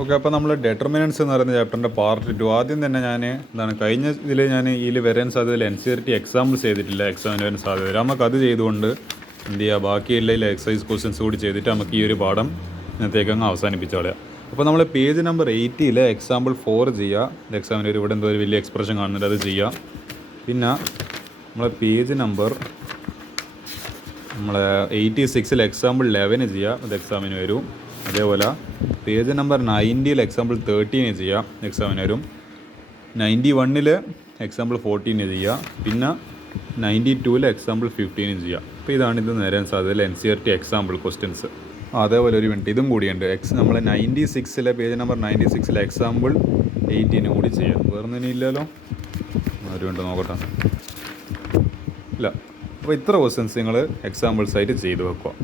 Okay, അപ്പോൾ നമ്മൾ ഡെറ്റർമിനൻസ് എന്ന് പറയുന്ന ചാപ്റ്ററിൻ്റെ പാർട്ട് 2 ആദ്യം തന്നെ ഞാൻ കഴിഞ്ഞ ഇതിൽ വരാൻ സാധ്യതയില്ല NCERT എക്സാമ്പിൾസ് ചെയ്തിട്ടില്ല, എക്സാമിന് വരാൻ സാധ്യത നമുക്ക് അത് ചെയ്തുകൊണ്ട് എന്ത് ചെയ്യുക, ബാക്കിയുള്ള എക്സസൈസ് ക്വസ്റ്റ്യൻസ് കൂടി ചെയ്തിട്ട് നമുക്ക് ഈ ഒരു പാഠം ഇന്നത്തേക്ക് അങ്ങ് അവസാനിപ്പിച്ച് കളയാം. അപ്പോൾ നമ്മൾ പേജ് നമ്പർ 80 എക്സാമ്പിൾ 4 ചെയ്യുക. എക്സാമിന് ഇവിടെ എന്തോ ഒരു വലിയ എക്സ്പ്രഷൻ കാണുന്നുണ്ട്, അത് ചെയ്യുക. പിന്നെ നമ്മളെ പേജ് നമ്പർ 86 എക്സാമ്പിൾ 11 ചെയ്യുക, അത് എക്സാമിന് വരും. അതേപോലെ പേജ് നമ്പർ 90 എക്സാമ്പിൾ 13 ചെയ്യാം, എക്സാമിന് വരും. 91 എക്സാമ്പിൾ 14 ചെയ്യുക. പിന്നെ 92 എക്സാമ്പിൾ 15 ചെയ്യുക. അപ്പോൾ ഇതാണിത് നേരാൻ സാധ്യതയില്ല NCERT എക്സാമ്പിൾ ക്വസ്റ്റ്യൻസ്. അതേപോലെ ഒരു മിനിറ്റ് ഇതും കൂടിയുണ്ട്. നമ്മൾ 96 പേജ് നമ്പർ 96 എക്സാമ്പിൾ 18 കൂടി ചെയ്യാം. വേറൊന്നും ഇല്ലല്ലോ, ഒരു മിനിറ്റ് നോക്കട്ടെ. ഇല്ല. അപ്പോൾ ഇത്ര ക്വസ്റ്റ്യൻസ് നിങ്ങൾ എക്സാമ്പിൾസ് ആയിട്ട് ചെയ്ത് വെക്കുക.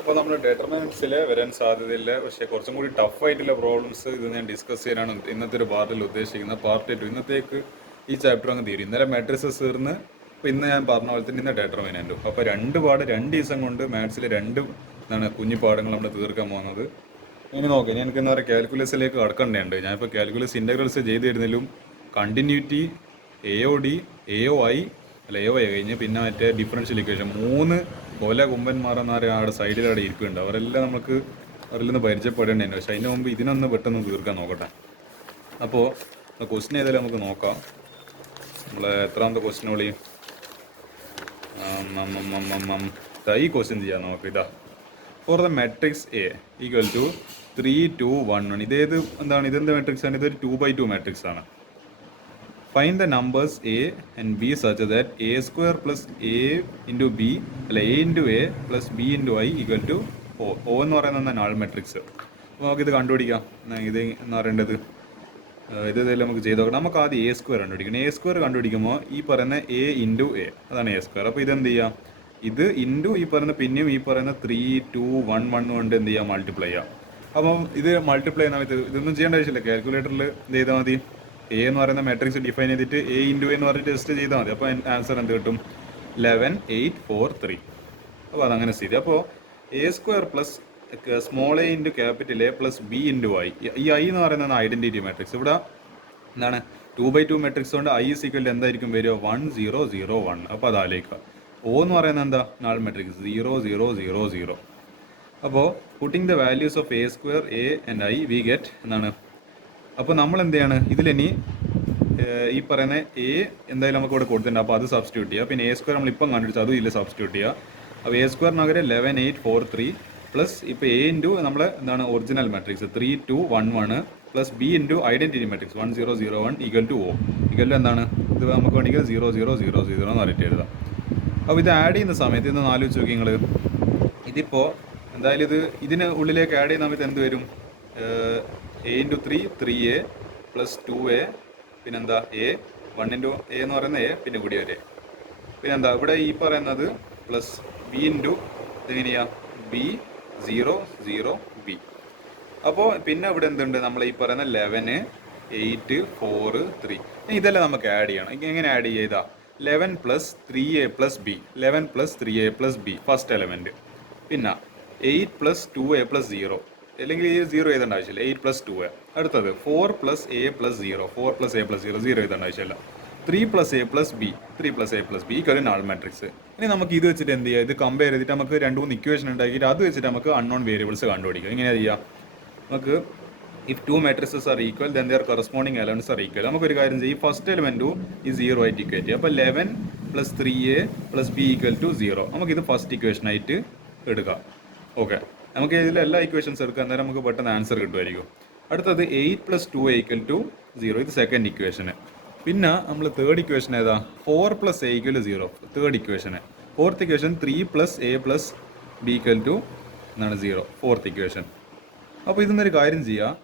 അപ്പോൾ നമ്മൾ ഡെറ്റർമിനൻസിൽ വരാൻ സാധ്യതയില്ല, പക്ഷേ കുറച്ചും കൂടി ടഫായിട്ടുള്ള പ്രോബ്ലംസ് ഇത് ഞാൻ ഡിസ്കസ് ചെയ്യാനാണ് ഇന്നത്തെ ഒരു പാർട്ടിൽ ഉദ്ദേശിക്കുന്നത്. പാർട്ട് 2 ഇന്നത്തേക്ക് ഈ ചാപ്റ്റർ അങ്ങ് തീരും. ഇന്നലെ മാട്രിക്സ് തീർന്ന് ഇപ്പോൾ ഇന്ന് ഞാൻ പറഞ്ഞ പോലെ തന്നെ ഇന്ന് ഡെറ്റർമിനൻറ്റും. അപ്പോൾ 2 ദിവസം കൊണ്ട് മാത്സിൽ 2 കുഞ്ഞു പാഠങ്ങൾ നമ്മൾ തീർക്കാൻ പോകുന്നത്. ഇനി നോക്കാം, ഞാൻ എനിക്ക് എന്താ പറയുക, കാൽക്കുലസിലേക്ക് കടക്കേണ്ടതുണ്ട്. ഞാനിപ്പോൾ കാൽക്കുലസ് ഇൻ്റഗ്രൽസ് ചെയ്ത് തരുന്നതിലും കണ്ടിന്യൂറ്റി, AOD, AOI കഴിഞ്ഞ് പിന്നെ മറ്റേ ഡിഫറൻഷ്യൽ ഇക്വേഷൻ 3 കൊല കുമ്പന്മാരെന്നാരെ അവിടെ സൈഡിൽ അവിടെ ഇരിക്കുന്നുണ്ട്. അവരെല്ലാം നമുക്ക് അവരിൽ നിന്ന് പരിചയപ്പെടേണ്ടതുണ്ട്. പക്ഷേ അതിന് മുമ്പ് ഇതിനൊന്ന് പെട്ടെന്ന് തീർക്കാൻ നോക്കട്ടെ. അപ്പോൾ ക്വസ്റ്റ്യൻ ഏതായാലും നമുക്ക് നോക്കാം. എത്രാമത്തെ ക്വസ്റ്റ്യൻ വിളി ഈ ക്വസ്റ്റ്യൻ ചെയ്യാം നമുക്ക്. ഇതാ, for the matrix A equal to 3, 2, 1, 1. ഇതെന്ത് മാട്രിക്സ് ആണ്? ഇതൊരു 2x2 മാട്രിക്സ് ആണ്. Find the numbers A and B such that A² plus A into B A into A plus B into I equal to O. O എന്ന് പറയുന്നത് നാൾ matrix. അപ്പോൾ നമുക്കിത് കണ്ടുപിടിക്കാം. ഇത് എന്ന് പറയേണ്ടത് ഇതെല്ലാം നമുക്ക് ചെയ്ത് നോക്കണം. നമുക്ക് ആദ്യം A² കണ്ടുപിടിക്കണം. A² കണ്ടുപിടിക്കുമ്പോൾ ഈ പറയുന്ന A ഇൻറ്റു A, അതാണ് A². അപ്പോൾ ഇതെന്ത് ചെയ്യാം, ഇത് ഇൻറ്റു ഈ പറയുന്ന പിന്നെയും ഈ പറയുന്ന 3, 2, 1, 1 കൊണ്ട് എന്ത് ചെയ്യാം, മൾട്ടിപ്ലൈ ചെയ്യാം. അപ്പം ഇത് മൾട്ടിപ്ലൈ ചെയ്യുന്ന സമയത്ത് ഇതൊന്നും ചെയ്യേണ്ട ആവശ്യമില്ല. കാൽക്കുലേറ്ററിൽ എന്ത് ചെയ്താൽ മതി, A എന്ന് പറയുന്ന മാട്രിക്സ് ഡിഫൈൻ ചെയ്തിട്ട് A ഇൻറ്റു എന്ന് പറഞ്ഞിട്ട് ടെസ്റ്റ് ചെയ്താൽ മതി. അപ്പോൾ ആൻസർ എന്ത് കിട്ടും? 11, 8, 4, 3. അപ്പോൾ അതങ്ങനെ സ്ഥിതി. അപ്പോൾ A² plus small a into capital A plus B into I. ഈ I എന്ന് പറയുന്നത് ഐഡൻറ്റിറ്റി മാട്രിക്സ്. ഇവിടെ എന്താണ് 2x2 മാട്രിക്സ് കൊണ്ട് I is equal എന്തായിരിക്കും വരിക? 1, 0, 0, 1. അപ്പോൾ അത് ആലോചിക്കുക. O എന്ന് പറയുന്നത് എന്താ? നാൾ മാട്രിക്സ് 0, 0, 0, 0. അപ്പോൾ putting the values of A² A and I we get എന്താണ്? അപ്പോൾ നമ്മൾ എന്ത് ചെയ്യാണ്, ഇതിലിനി ഈ പറയുന്ന A എന്തായാലും നമുക്ക് ഇവിടെ കൊടുത്തിട്ടുണ്ട്. അപ്പോൾ അത് സബ്സ്റ്റിറ്റ്യൂട്ട് ചെയ്യുക. പിന്നെ A² നമ്മളിപ്പം കണ്ടുപിടിച്ചു, അതും ഇതിൽ സബ്സ്റ്റിറ്റ്യൂട്ട് ചെയ്യുക. അപ്പോൾ A² നഗരം 11, 8, 4, 3 പ്ലസ് ഇപ്പോൾ A ഇൻറ്റു നമ്മൾ original matrix 3, 2, 1, 1 plus B into identity matrix 1, 0, 0, 1 equal to O. Equal to ഇത് നമുക്ക് വേണമെങ്കിൽ 0, 0, 0, 0 എന്ന് പറഞ്ഞിട്ട് എഴുതാം. അപ്പോൾ ഇത് ആഡ് ചെയ്യുന്ന സമയത്ത് ഇന്ന് ആലോചിച്ച് നോക്കി നിങ്ങൾ. ഇതിപ്പോൾ എന്തായാലും ഇതിന് ഉള്ളിലേക്ക് ആഡ് ചെയ്യുന്ന സമയത്ത് എന്ത് വരും? A into 3, 3A plus 2A പിന്നെന്താ A 1 ഇൻറ്റു A എന്ന് പറയുന്ന A പിന്നെ കൂടി വരെ പിന്നെന്താ ഇവിടെ ഈ പറയുന്നത് പ്ലസ് B ഇൻറ്റു ഇതെങ്ങനെയാ B 0, 0, B. അപ്പോൾ പിന്നെ ഇവിടെ എന്തുണ്ട്? നമ്മൾ ഈ പറയുന്ന 11, 8, 4, 3 ഇതെല്ലാം നമുക്ക് ആഡ് ചെയ്യണം. എങ്ങനെ ആഡ് ചെയ്താൽ 11 plus 3A plus B, 11 plus 3A plus B first element. പിന്നെ 8 പ്ലസ് 2A പ്ലസ് 0, അല്ലെങ്കിൽ ഈ 0 എഴുതേണ്ട ആവശ്യമില്ല. 8 പ്ലസ് 2A. അടുത്തത് 4 plus A plus 0, 4 plus A plus 0, 0 എഴുതേണ്ട ആവശ്യമില്ല. 3 plus A plus B, 3 plus A plus B ഒരു നാൾ മാട്രിക്സ്. ഇനി നമുക്ക് ഇത് വെച്ചിട്ട് എന്ത് ചെയ്യുക, ഇത് കമ്പയർ ചെയ്തിട്ട് നമുക്ക് 2-3 ഇക്വേഷൻ ഉണ്ടാക്കിയിട്ട് അത് വെച്ചിട്ട് നമുക്ക് അൺനോൺ വേരിയബിൾസ് കണ്ടുപിടിക്കാം. എങ്ങനെയാണ് ചെയ്യുക? നമുക്ക് if 2 matrices are equal then their corresponding elements are equal. നമുക്കൊരു കാര്യം ചെയ്യും, ഈ ഫസ്റ്റ് എലമെൻറ്റും ഈ 0 ആയിട്ട് ഇക്വേറ്റ് ചെയ്യുക. അപ്പോൾ 11 plus 3A plus B equal to 0. നമുക്കിത് ഫസ്റ്റ് ഇക്വേഷനായിട്ട് എടുക്കാം. ഓക്കെ, നമുക്ക് ഇതിൽ എല്ലാ ഇക്വേഷൻസ് എടുക്കുക, അന്നേരം നമുക്ക് പെട്ടെന്ന് ആൻസർ കിട്ടുമായിരിക്കും. അടുത്തത് 8 പ്ലസ് 2A ഈക്വൽ ടു 0, ഇത് സെക്കൻഡ് ഇക്വേഷന്. പിന്നെ നമ്മൾ തേർഡ് ഇക്വേഷൻ ഏതാ? 4 plus A equal 0, third equation. Fourth equation 3 plus A plus B equal to 0, fourth equation. അപ്പോൾ ഇതിന്നൊരു കാര്യം ചെയ്യുക,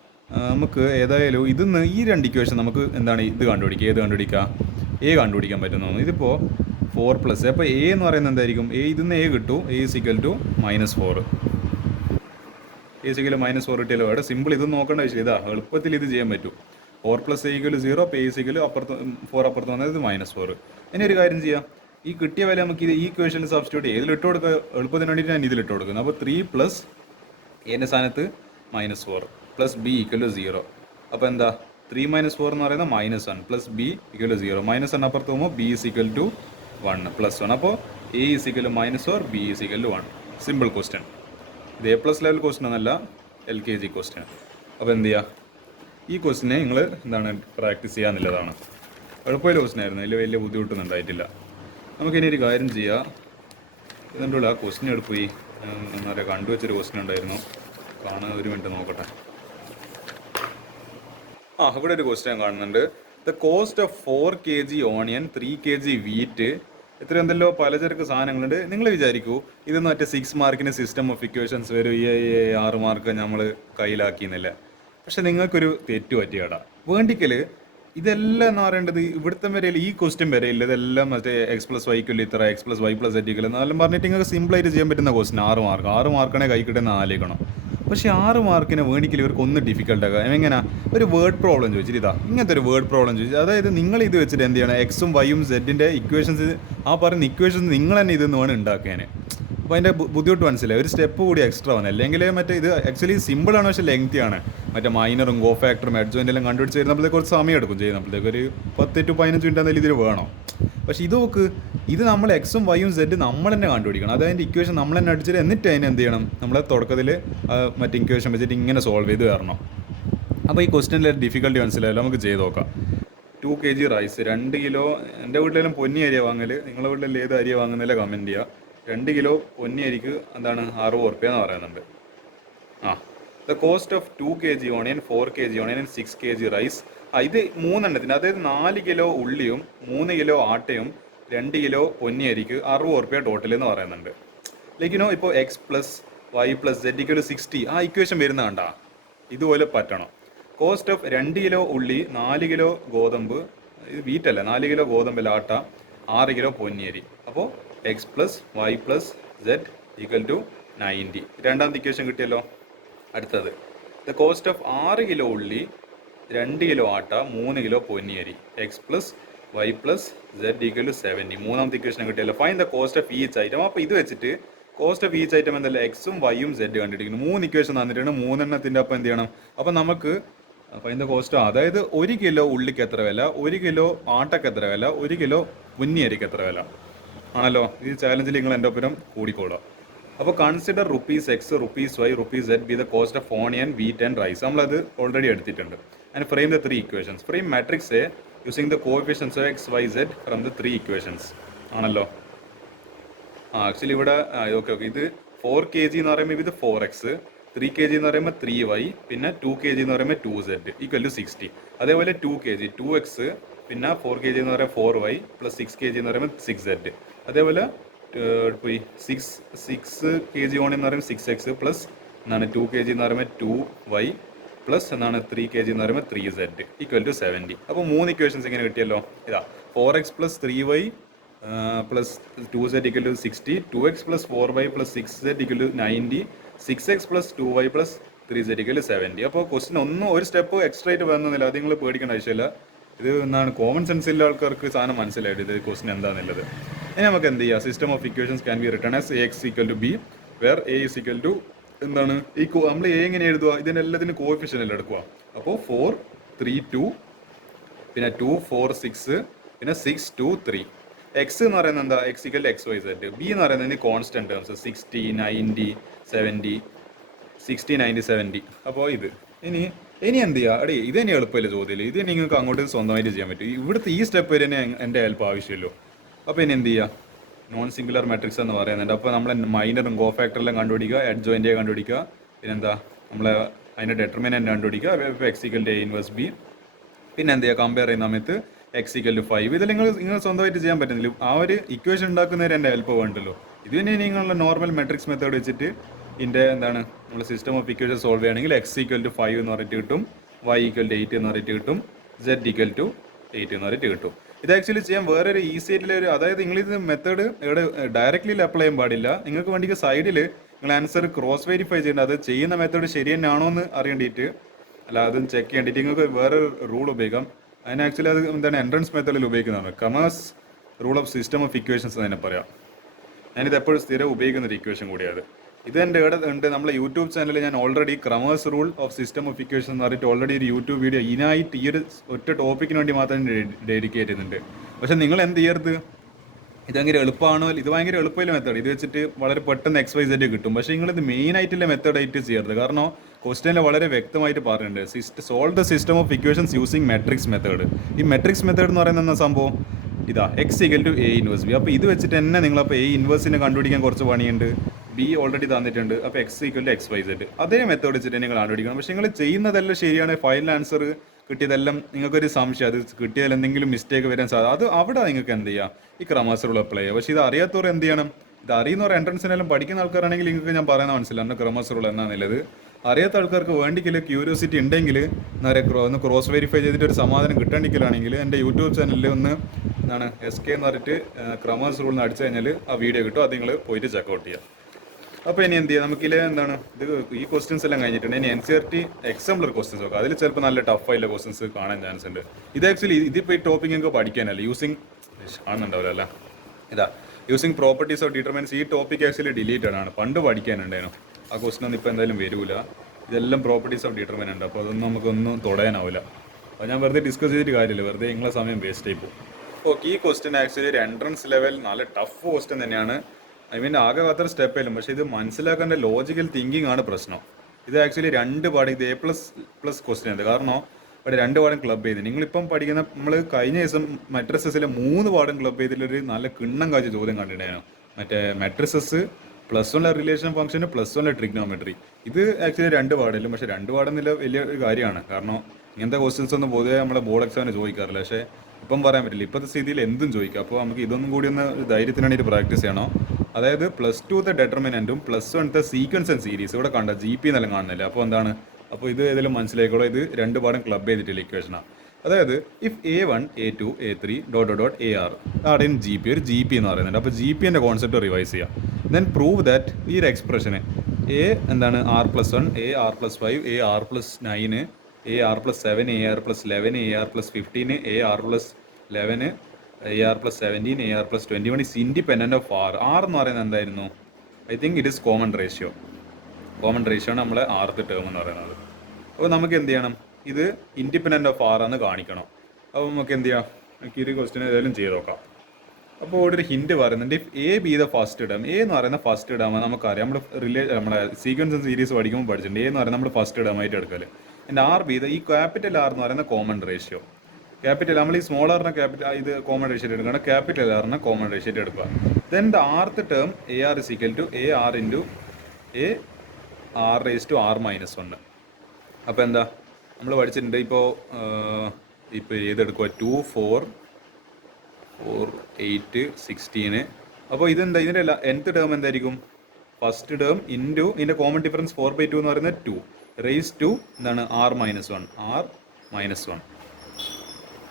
നമുക്ക് ഏതായാലും ഇതിന്ന് ഈ 2 ഇക്വേഷൻ നമുക്ക് എന്താണ് ഇത് കണ്ടുപിടിക്കുക. ഏത് കണ്ടുപിടിക്കുക? A കണ്ടുപിടിക്കാൻ പറ്റുന്നു. ഇതിപ്പോൾ 4 പ്ലസ് അപ്പോൾ A എന്ന് പറയുന്നത് എന്തായിരിക്കും? ഇതിന്ന് A കിട്ടും. A is equal to -4. A is equal -4 കിട്ടിയല്ലോ. അവിടെ സിമ്പിൾ ഇത് നോക്കേണ്ട ആവശ്യം. ഇതാ എളുപ്പത്തിൽ ഇത് ചെയ്യാൻ പറ്റും. 4 പ്ലസ് A ഈക്വൽ 0, അപ്പോൾ A ഈസ് ഈക്വൽ 4 അപ്പുറത്ത് വന്നത് -4. ഇനി ഒരു കാര്യം ചെയ്യാം, ഈ കിട്ടിയ വില നമുക്ക് ഇത് ഈ ഇക്വേഷനിൽ സബ്സ്റ്റിറ്റ്യൂട്ട് ചെയ്യാം. ഇതിലിട്ട് കൊടുക്കുക, എളുപ്പത്തിന് വേണ്ടിയിട്ട് ഞാൻ ഇതിലിട്ട് കൊടുക്കുന്നത്. അപ്പോൾ 3 പ്ലസ് A ൻ്റെ സ്ഥാനത്ത് -4. Plus B equal to 0. അപ്പോൾ എന്താ 3 - 4 എന്ന് പറയുന്നത് -1 പ്ലസ് ബി ഈക്വൽ ടു 0. -1 അപ്പുറത്ത് പോകുമ്പോൾ B is equal to 1 plus 1. അപ്പോൾ A is equal to -4, B is equal to 1. Simple question. ഇത് A+ ലെവൽ ക്വസ്റ്റ്യൻ എന്നല്ല, LKG ക്വസ്റ്റ്യൻ. അപ്പോൾ എന്ത് ചെയ്യുക, ഈ ക്വസ്റ്റിനെ നിങ്ങൾ എന്താണ് പ്രാക്ടീസ് ചെയ്യാന്നുള്ളതാണ്. എളുപ്പമുള്ള ക്വസ്റ്റ്യൻ ആയിരുന്നു, അതിൽ വലിയ ബുദ്ധിമുട്ടൊന്നും ഉണ്ടായിട്ടില്ല. നമുക്കിനി ഒരു കാര്യം ചെയ്യാം. ഇതിൻ്റെ ഉള്ള ആ ക്വസ്റ്റ്യൻ എടുപ്പോയി എന്നാലും കണ്ടുവച്ചൊരു ക്വസ്റ്റ്യൻ ഉണ്ടായിരുന്നു, കാണാൻ ഒരു മിനിറ്റ് നോക്കട്ടെ. ഇവിടെ ഒരു ക്വസ്റ്റ്യൻ കാണുന്നുണ്ട്. The cost of 4 kg onion, 3 kg wheat, ഇത്ര എന്തെല്ലോ പലചരക്ക് സാധനങ്ങളുണ്ട്. നിങ്ങൾ വിചാരിക്കൂ ഇതൊന്നും മറ്റേ 6 മാർക്കിന് സിസ്റ്റം ഓഫ് ഇക്വേഷൻസ് വരും, ഈ 6 മാർക്ക് നമ്മൾ കയ്യിലാക്കിയെന്നില്ല. പക്ഷെ നിങ്ങൾക്കൊരു തെറ്റ് പറ്റിയാടാ. വേണ്ടിക്കല് ഇതെല്ലാം എന്ന് പറയേണ്ടത് ഇവിടുത്തെ വരെയില്ല, ഈ ക്വസ്റ്റ്യൻ വരെയില്ല. ഇതെല്ലാം മറ്റേ x+y ഇത്ര, x+y+z എന്നെല്ലാം പറഞ്ഞിട്ട് നിങ്ങൾക്ക് സിമ്പിളായിട്ട് ചെയ്യാൻ പറ്റുന്ന ക്വസ്റ്റ്യൻ. 6 മാർക്ക്, 6 മാർക്കാണെങ്കിൽ കൈ കിട്ടുന്ന ആലോചിക്കണം. പക്ഷേ 6 മാർക്കിനെ വേണ്ടിക്കൽ ഇവർക്ക് ഒന്ന് ഡിഫിക്കൽട്ടാക്കുക. എങ്ങനെ ഒരു വേർഡ് പ്രോബ്ലം ചോദിച്ചിട്ട് ഇതാ ഇങ്ങനത്തെ ഒരു വേർഡ് പ്രോബ്ലം ചോദിച്ചു. അതായത് നിങ്ങൾ ഇത് വെച്ചിട്ട് എന്ത് ചെയ്യണം, എക്സും വൈയും സെഡിൻ്റെ ഇക്വേഷൻസ്, ആ പറയുന്ന ഇക്വേഷൻസ് നിങ്ങൾ തന്നെ ഇതെന്ന് വേണം ഉണ്ടാക്കാൻ. അപ്പോൾ അതിൻ്റെ ബുദ്ധിമുട്ട് മനസ്സിലായി, ഒരു സ്റ്റെപ്പ് കൂടി എക്സ്ട്രാ വന്നു. അല്ലെങ്കിൽ മറ്റേ ഇത് ആക്ച്വലി സിമ്പിളാണ്, പക്ഷേ ലെങ്തിയാണ്. മറ്റേ മൈനറും ഗോ ഫാക്ടറും എഡ്ജോയിൻ്റ് എല്ലാം കണ്ടുപിടിച്ച് വരുമ്പോഴത്തേക്ക് കുറച്ച് സമയം എടുക്കും ചെയ്യുമ്പോഴത്തേക്ക്, ഒരു 10 to 15 മിനിറ്റ് എന്തായാലും ഇതിൽ വേണം. പക്ഷേ ഇത് നോക്ക്, ഇത് നമ്മൾ എക്സും വൈയും സെഡ് നമ്മൾ തന്നെ കണ്ടുപിടിക്കണം. അതായത് ഇക്വേഷൻ നമ്മൾ തന്നെ അടിച്ചിട്ട് എന്നിട്ട് അതിന് എന്ത് ചെയ്യണം, നമ്മൾ തുടക്കത്തിൽ മറ്റേ ഇക്വേഷൻ വെച്ചിട്ട് ഇങ്ങനെ സോൾവ് ചെയ്ത് തരണം. അപ്പോൾ ഈ ക്വസ്റ്റ്യനിലെ ഡിഫിക്കൽട്ടി മനസ്സിലായല്ലോ, നമുക്ക് ചെയ്ത് നോക്കാം. 2 kg റൈസ്, 2 കിലോ. എൻ്റെ വീട്ടിലെല്ലാം പൊന്നി അരിയ വാങ്ങൽ, നിങ്ങളുടെ വീട്ടിലെല്ലാം ഏത് അരിയ വാങ്ങുന്നില്ല കമൻറ്റ് ചെയ്യുക. 2 കിലോ പൊന്നി അരിക്ക് എന്താണ് 60 ഉറുപ്പ്യ എന്ന് പറയുന്നുണ്ട്. The cost of 2 kg onion, 4 kg onion and 6 kg rice. ഇത് 3 എണ്ണത്തിന്, അതായത് 4 കിലോ ഉള്ളിയും 3 കിലോ ആട്ടയും 2 കിലോ പൊന്നി അരിക്ക് 60 ഉറുപ്പ്യ ടോട്ടൽ എന്ന് പറയുന്നുണ്ട്. ലൈക്കിനോ ഇപ്പോൾ x+y+z = 60 ആ ഇക്വേഷൻ വരുന്ന കണ്ടാ ഇതുപോലെ പറ്റണം. കോസ്റ്റ് ഓഫ് 2 കിലോ ഉള്ളി, 4 കിലോ ഗോതമ്പ്, ഇത് വീറ്റല്ല, 4 കിലോ ഗോതമ്പല്ല ആട്ട, 6 കിലോ പൊന്നിയരി. അപ്പോൾ x+y+z = 90. രണ്ടാമത്തെ ഇക്വേഷൻ കിട്ടിയല്ലോ. അടുത്തത് ദ കോസ്റ്റ് ഓഫ് 6 കിലോ ഉള്ളി, 2 കിലോ ആട്ട, 3 കിലോ പൊന്നിയരി, x+y+z = 70. മൂന്നാമത്തെ ഇക്വേഷൻ കിട്ടിയല്ലോ. Find the cost of each item. അപ്പോൾ ഇത് വെച്ചിട്ട് കോസ്റ്റ് ഓഫ് ഈച്ച് ഐറ്റം എന്തല്ല, എക്സും വൈയും സെഡ് കണ്ടിരിക്കുന്നു. 3 ഇക്വേഷൻ തന്നിട്ടാണ്, 3 എണ്ണത്തിൻ്റെ അപ്പം എന്ത് ചെയ്യണം. അപ്പം നമുക്ക് ഫൈൻഡ് ദ കോസ്റ്റ്, അതായത് 1 കിലോ ഉള്ളിക്ക് എത്ര വില, 1 കിലോ ആട്ടക്ക് എത്ര വില, 1 കിലോ പൊന്നിയരിക്ക് എത്ര വില ആണല്ലോ. ഈ ചാലഞ്ചിൽ നിങ്ങൾ എൻ്റെ ഒപ്പം കൂടിക്കോളാം. അപ്പോൾ consider ₹X, ₹Y, ₹Z be the cost of onion, wheat and rice. നമ്മളത് ഓൾറെഡി എടുത്തിട്ടുണ്ട്. And frame the 3 equations. Frame matrix A using the coefficients of x, y, z from the 3 equations ആണല്ലോ. ആക്ച്വലി ഇവിടെ okay. ഇത് 4 kg എന്ന് പറയുമ്പോൾ ഇത് 4x, 3 kg എന്ന് പറയുമ്പോൾ 3y, പിന്നെ 2 kg എന്ന് പറയുമ്പോൾ 2z = 60. അതേപോലെ 2 kg 2x, പിന്നെ 4 kg എന്ന് പറയുമ്പോൾ 4y പ്ലസ് 6 kg എന്ന് പറയുമ്പോൾ 6z. അതേപോലെ 6 kg ഓണിയൻ എന്ന് പറയുമ്പോൾ 6x പ്ലസ് എന്താണ് 2 kg എന്ന് പറയുമ്പോൾ 2y പ്ലസ് എന്താണ് 3 kg എന്ന് പറയുമ്പോൾ 3z = 70. അപ്പോൾ 3 ഇക്വേഷൻസ് ഇങ്ങനെ കിട്ടിയല്ലോ. ഇതാ 4x plus 3y plus 2z = 60, 2x plus 4y plus 6z = 90, 6x plus 2y plus 3z = 70. അപ്പോൾ ക്വസ്റ്റ്യൻ ഒന്നും ഒരു സ്റ്റെപ്പ് എക്സ്ട്രാ ആയിട്ട് വന്നില്ല, അത് നിങ്ങൾ പേടിക്കേണ്ട ആവശ്യമില്ല. ഇത് എന്താണ് കോമൺ സെൻസ് ഉള്ള ആൾക്കാർക്ക് സാധനം മനസ്സിലായിട്ട് ഇത് ക്വസ്റ്റ്യൻ എന്താണെന്നുള്ളത്. ഇനി നമുക്ക് എന്ത് ചെയ്യാം, system of equations can be written as Ax = b where A = എന്താണ് ഈ നമ്മൾ എ എങ്ങനെ എഴുതുക, ഇതിനെല്ലാത്തിനും കോഎഫിഷ്യൻ്റ് എല്ലാം എടുക്കുക. അപ്പോൾ 4 3 2 പിന്നെ 2 4 6 പിന്നെ 6 2 3. എക്സ് എന്ന് പറയുന്നത് എന്താ, x = xyz. ബി എന്ന് പറയുന്നത് കോൺസ്റ്റന്റ് ടേംസ് 60 90 70 60 90 70. അപ്പോൾ ഇത് ഇനി എന്ത് ചെയ്യുക, അടേ ഇത് തന്നെ എളുപ്പമില്ല ചോദ്യം. ഇത് നിങ്ങൾക്ക് അങ്ങോട്ട് സ്വന്തമായിട്ട് ചെയ്യാൻ പറ്റും. ഇവിടുത്തെ ഈ സ്റ്റെപ്പ് വരെ തന്നെ എൻ്റെ ഹെൽപ്പ് ആവശ്യമില്ലല്ലോ. അപ്പോൾ ഇനി എന്ത് ചെയ്യുക, നോൺ സിംഗുലർ മാട്രിക്സ് എന്ന് പറയുന്നുണ്ട്. അപ്പോൾ നമ്മൾ മൈനറും ഗോ ഫാക്ടറെല്ലാം കണ്ടുപിടിക്കുക, എഡ്ജോയിൻ്റെ കണ്ടുപിടിക്കുക, പിന്നെന്താ നമ്മൾ അതിൻ്റെ ഡെറ്റർമിനൻ്റ് കണ്ടുപിടിക്കുക. x = A inverse b. പിന്നെ എന്ത് ചെയ്യുക, കമ്പയർ ചെയ്യുന്ന സമയത്ത് x = 5. ഇതെല്ലാം നിങ്ങൾ സ്വന്തമായിട്ട് ചെയ്യാൻ പറ്റുന്നില്ല. ആ ഒരു ഇക്വേഷൻ ഉണ്ടാക്കുന്നവരെ എൻ്റെ ഹെൽപ്പ് വേണ്ടല്ലോ. ഇത് തന്നെ നിങ്ങളുടെ നോർമൽ മെട്രിക്സ് മെത്തേഡ് വെച്ചിട്ട് ഇതിൻ്റെ എന്താണ് നമ്മൾ സിസ്റ്റം ഓഫ് ഇക്വേഷൻ സോൾവ് ചെയ്യുകയാണെങ്കിൽ x = 5 എന്ന് പറഞ്ഞിട്ട് കിട്ടും, y = 8 എന്ന് പറഞ്ഞിട്ട് കിട്ടും, z = 8 എന്ന് പറഞ്ഞിട്ട് കിട്ടും. ഇത് ആക്ച്വലി ചെയ്യാൻ വേറൊരു ഈസി ആയിട്ടുള്ള ഒരു, അതായത് നിങ്ങളിത് മെത്തേഡ് ഇവിടെ ഡയറക്റ്റ്ലി അപ്ലൈ ചെയ്യാൻ പാടില്ല. നിങ്ങൾക്ക് വേണ്ടി സൈഡിൽ നിങ്ങൾ ആൻസർ ക്രോസ് വെരിഫൈ ചെയ്യേണ്ടത്, അത് ചെയ്യുന്ന മെത്തേഡ് ശരി തന്നെയാണോ എന്ന് അറിയേണ്ടിയിട്ട്, അല്ല അത് ചെക്ക് ചെയ്യേണ്ടിയിട്ട് നിങ്ങൾക്ക് വേറൊരു റൂൾ ഉപയോഗിക്കാം. അതിന് ആക്ച്വലി അത് എന്താണ് എൻട്രൻസ് മെത്തേഡിൽ ഉപയോഗിക്കുന്നതാണ്. Comers rule of system of equations തന്നെ പറയാം. ഞാനിത് എപ്പോഴും സ്ഥിരം ഉപയോഗിക്കുന്ന ഒരു ഇക്വേഷൻ കൂടിയാണ്. ഇത് എൻ്റെ ഇവിടെ ഉണ്ട് നമ്മളെ യൂട്യൂബ് ചാനലിൽ ഞാൻ already Cramer's rule of system of equation എന്ന് പറഞ്ഞിട്ട് ഓൾറെഡി ഒരു യൂട്യൂബ് വീഡിയോ ഇതിനായിട്ട് ഈ ഒരു ഒറ്റ ടോപ്പിക്കിന് വേണ്ടി മാത്രം ഡെഡിക്കേറ്റ് ചെയ്യുന്നുണ്ട്. പക്ഷെ നിങ്ങൾ എന്ത് ചെയ്യരുത്, ഇതങ്ങനെ എളുപ്പമാണോ, ഇത് ഭയങ്കര എളുപ്പമില്ല മെത്തേഡ്, ഇത് വെച്ചിട്ട് വളരെ പെട്ടെന്ന് XYZ കിട്ടും. പക്ഷേ നിങ്ങളിത് മെയിൻ ആയിട്ടുള്ള മെത്തേഡായിട്ട് ചെയ്യരുത്. കാരണം ക്വസ്റ്റ്യനിൽ വളരെ വ്യക്തമായിട്ട് പറഞ്ഞിട്ടുണ്ട്, solve the system of equations using matrix method. ഈ മെട്രിക്സ് മെത്തേഡ് എന്ന് പറയുന്ന എന്താ സംഭവം, ഇതാ X equal to A inverse B. അപ്പോൾ ഇത് വെച്ചിട്ട് തന്നെ നിങ്ങളപ്പോൾ A ഇൻവേഴ്സിനെ കണ്ടുപിടിക്കാൻ കുറച്ച് പണിയുണ്ട്, B ഓൾറെഡി തന്നിട്ടുണ്ട്. അപ്പോൾ X ഈക്വൽ ടു XYZ അതേ മെത്തേഡ് വെച്ചിട്ട് നിങ്ങൾ കണ്ടുപിടിക്കണം. പക്ഷേ നിങ്ങൾ ചെയ്യുന്നതെല്ലാം ശരിയാണ്, ഫൈനൽ ആൻസർ കിട്ടിയതെല്ലാം നിങ്ങൾക്കൊരു സംശയം, അത് കിട്ടിയതിൽ എന്തെങ്കിലും മിസ്റ്റേക്ക് വരാൻ സാധ്യത, അത് അവിടെ നിങ്ങൾക്ക് എന്ത് ചെയ്യാം, ഈ ക്രമേഴ്സ് റൂൾ അപ്ലൈ ചെയ്യുക. പക്ഷേ ഇത് അറിയാത്തവർ എന്ത് ചെയ്യണം, ഇത് അറിയുന്നവർ എൻട്രൻസിനെല്ലാം പഠിക്കുന്ന ആൾക്കാരാണെങ്കിൽ നിങ്ങൾക്ക് ഞാൻ പറയുന്ന മനസ്സിലാണ് ക്രമേഴ്സ് റൂൾ എന്നാന്നുള്ളത്. അറിയാത്ത ആൾക്കാർക്ക് വേണ്ടിക്കില്ല ക്യൂരിയോസിറ്റി ഉണ്ടെങ്കിൽ ഒന്ന് ക്രോസ് വെരിഫൈ ചെയ്തിട്ട് ഒരു സമാധാനം കിട്ടണമെങ്കിലാണെങ്കിൽ എൻ്റെ യൂട്യൂബ് ചാനലിൽ ഒന്ന് എന്താണ് SK എന്ന് പറഞ്ഞിട്ട് ക്രമേഴ്സ് റൂൾ എന്ന് അടിച്ചു കഴിഞ്ഞാൽ ആ വീഡിയോ കിട്ടും, അത് നിങ്ങൾ പോയിട്ട് ചെക്കൗട്ട് ചെയ്യുക. അപ്പോൾ ഇനി എന്ത് ചെയ്യുക, നമുക്കില്ലേ എന്താണ് ഇത് ഈ ക്വസ്റ്റ്യൻസ് എല്ലാം കഴിഞ്ഞിട്ടുണ്ട്. ഇനി NCERT എക്സാമ്പിളർ ക്വസ്റ്റ്യൻസ് നോക്കാം. അതിൽ ചിലപ്പോൾ നല്ല ടഫായിട്ടുള്ള ക്വസ്റ്റ്യൻസ് കാണാൻ ചാൻസ് ഉണ്ട്. ഇത് ആക്ച്വലി ഇതിപ്പോൾ ഈ ടോപ്പിക് നിങ്ങൾക്ക് പഠിക്കാനല്ല, യൂസിങ് കാണുന്നുണ്ടാവില്ല അല്ല, ഇതാ യൂസിങ് പ്രോപ്പർട്ടീസ് ഓഫ് ഡിറ്റർമിനൻസ്. ഈ ടോപ്പിക് ആക്ച്വലി ഡിലീറ്റഡ് ആണ്, പണ്ട് പഠിക്കാനുണ്ടായിരുന്നു. ആ ക്വസ്റ്റ്യൻ ഒന്നും ഇപ്പോൾ എന്തായാലും വരില്ല. ഇതെല്ലാം പ്രോപ്പർട്ടീസ് ഓഫ് ഡിറ്റർമിനൻ്റ്, അപ്പോൾ അതൊന്നും നമുക്കൊന്നും തൊടയാനാവില്ല. അപ്പോൾ ഞാൻ വെറുതെ ഡിസ്കസ് ചെയ്തിട്ട് കാര്യമില്ല, വെറുതെ നിങ്ങളെ സമയം വേസ്റ്റ് ആയി പോകും. ഓക്കെ, ഈ ക്വസ്റ്റ്യൻ ആക്ച്വലി ഒരു എൻട്രൻസ് ലെവൽ നല്ല ടഫ് ക്വസ്റ്റ്യൻ തന്നെയാണ്. ആകെ അത്ര സ്റ്റെപ്പ് ആയാലും, പക്ഷേ ഇത് മനസ്സിലാക്കേണ്ട ലോജിക്കൽ തിങ്കിങ് ആണ് പ്രശ്നം. ഇത് ആക്ച്വലി രണ്ട് പാഠം, ഇത് A++ ക്വസ്റ്റ്യൻ ഉണ്ട്. കാരണം ഇവിടെ രണ്ട് പാഠം ക്ലബ് ചെയ്ത് നിങ്ങളിപ്പം പഠിക്കുന്ന, നമ്മൾ കഴിഞ്ഞ ദിവസം മെട്രിസസിലെ 3 പാഠം ക്ലബ് ചെയ്തിട്ടൊരു നല്ല കിണ്ണം കാഴ്ച ചോദ്യം കണ്ടിട്ടുണ്ടായിരുന്നു. മറ്റേ മെട്രിസസ് +1 റിലേഷൻ ഫംഗ്ഷന് +1 ട്രിഗ്നോമെട്രി. ഇത് ആക്ച്വലി 2 പാഠമില്ല, പക്ഷേ 2 പാഠമെന്നില്ല വലിയ ഒരു കാര്യമാണ്. കാരണം ഇങ്ങനത്തെ ക്വസ്റ്റ്യൻസ് ഒന്നും പൊതുവെ നമ്മളെ ബോർഡ് എക്സാമിന് ചോദിക്കാറില്ല. പക്ഷേ ഇപ്പം പറയാൻ പറ്റില്ല, ഇപ്പോഴത്തെ സ്ഥിതിയിൽ എന്തും ചോദിക്കാം. അപ്പോൾ നമുക്ക് ഇതൊന്നും കൂടി ഒന്ന് ധൈര്യത്തിന് വേണ്ടിയിട്ട് പ്രാക്ടീസ് ചെയ്യണം. അതായത് +2 ഡെറ്റർമിനൻറ്റും +1 സീക്വൻസ് ആൻഡ് സീരീസ് ഇവിടെ കണ്ട GP എന്നെല്ലാം കാണുന്നില്ല. അപ്പോൾ എന്താണ്, അപ്പോൾ ഇത് ഏതെങ്കിലും മനസ്സിലായിക്കോളൂ, ഇത് 2 പാഠം ക്ലബ് ചെയ്തിട്ടില്ല ഇക്വേഷനാണ്. അതായത് if A1 A2 A3 AR അതാണ് GP, ഒരു GP എന്ന് പറയുന്നുണ്ട്. അപ്പോൾ GPൻ്റെ കോൺസെപ്റ്റ് റിവൈസ് ചെയ്യാം. ദെൻ പ്രൂവ് ദാറ്റ് ഈ ഒരു എക്സ്പ്രഷന് എന്താണ് R+1 AR+5 AR+9 AR+7 AR+11 AR+15 AR+11 AR+17 AR+21 is independent of R. R എന്ന് പറയുന്നത് എന്തായിരുന്നു, I think it is common ratio ആണ് നമ്മളെ ആർത്ത് ടേം എന്ന് പറയുന്നത്. അപ്പോൾ നമുക്ക് എന്ത് ചെയ്യണം, ഇത് ഇൻഡിപെൻഡൻറ്റ് ഓഫ് R എന്ന് കാണിക്കണം. അപ്പോൾ നമുക്ക് എന്ത് ചെയ്യാം, നമുക്ക് ഈ ക്വസ്റ്റ്യൻ ഏതായാലും ചെയ്ത് നോക്കാം. അപ്പോൾ ഇവിടെ ഒരു ഹിൻറ്റ് പറയുന്നുണ്ട്, if A be the first term, A എന്ന് പറയുന്ന ഫസ്റ്റ് ടേം നമുക്കറിയാം, നമ്മുടെ സീക്വൻസ് സീരീസ് പഠിക്കുമ്പോൾ പഠിച്ചിട്ടുണ്ട്. A എന്ന് പറയുന്നത് നമ്മൾ ഫസ്റ്റ് ടേം ആയിട്ട് എടുക്കൽ. ആൻഡ് R be the ഈ ക്യാപിറ്റൽ R എന്ന് പറയുന്ന കോമൺ റേഷ്യോ. ക്യാപിറ്റൽ നമ്മൾ ഈ സ്മോൾ ആറിനെ ഇത് കോമൺ റേഷ്യോ എടുക്കണം, ക്യാപിറ്റൽ ആറിനെ കോമൺ റേഷ്യോ എടുക്കുക. Then the rth term AR is equal to AR into AR⁻R-1. അപ്പോൾ എന്താ നമ്മൾ പഠിച്ചിട്ടുണ്ട്, ഇപ്പോൾ ഏതെടുക്കുക 2 4 4 8 16. അപ്പോൾ ഇതെന്താ, ഇതിൻ്റെ nth ടേം എന്തായിരിക്കും, ഫസ്റ്റ് ടേം ഇൻറ്റു ഇതിൻ്റെ കോമൺ ഡിഫറൻസ് 4/2 എന്ന് പറയുന്നത് 2 റേസ് ടു എന്താണ് R-1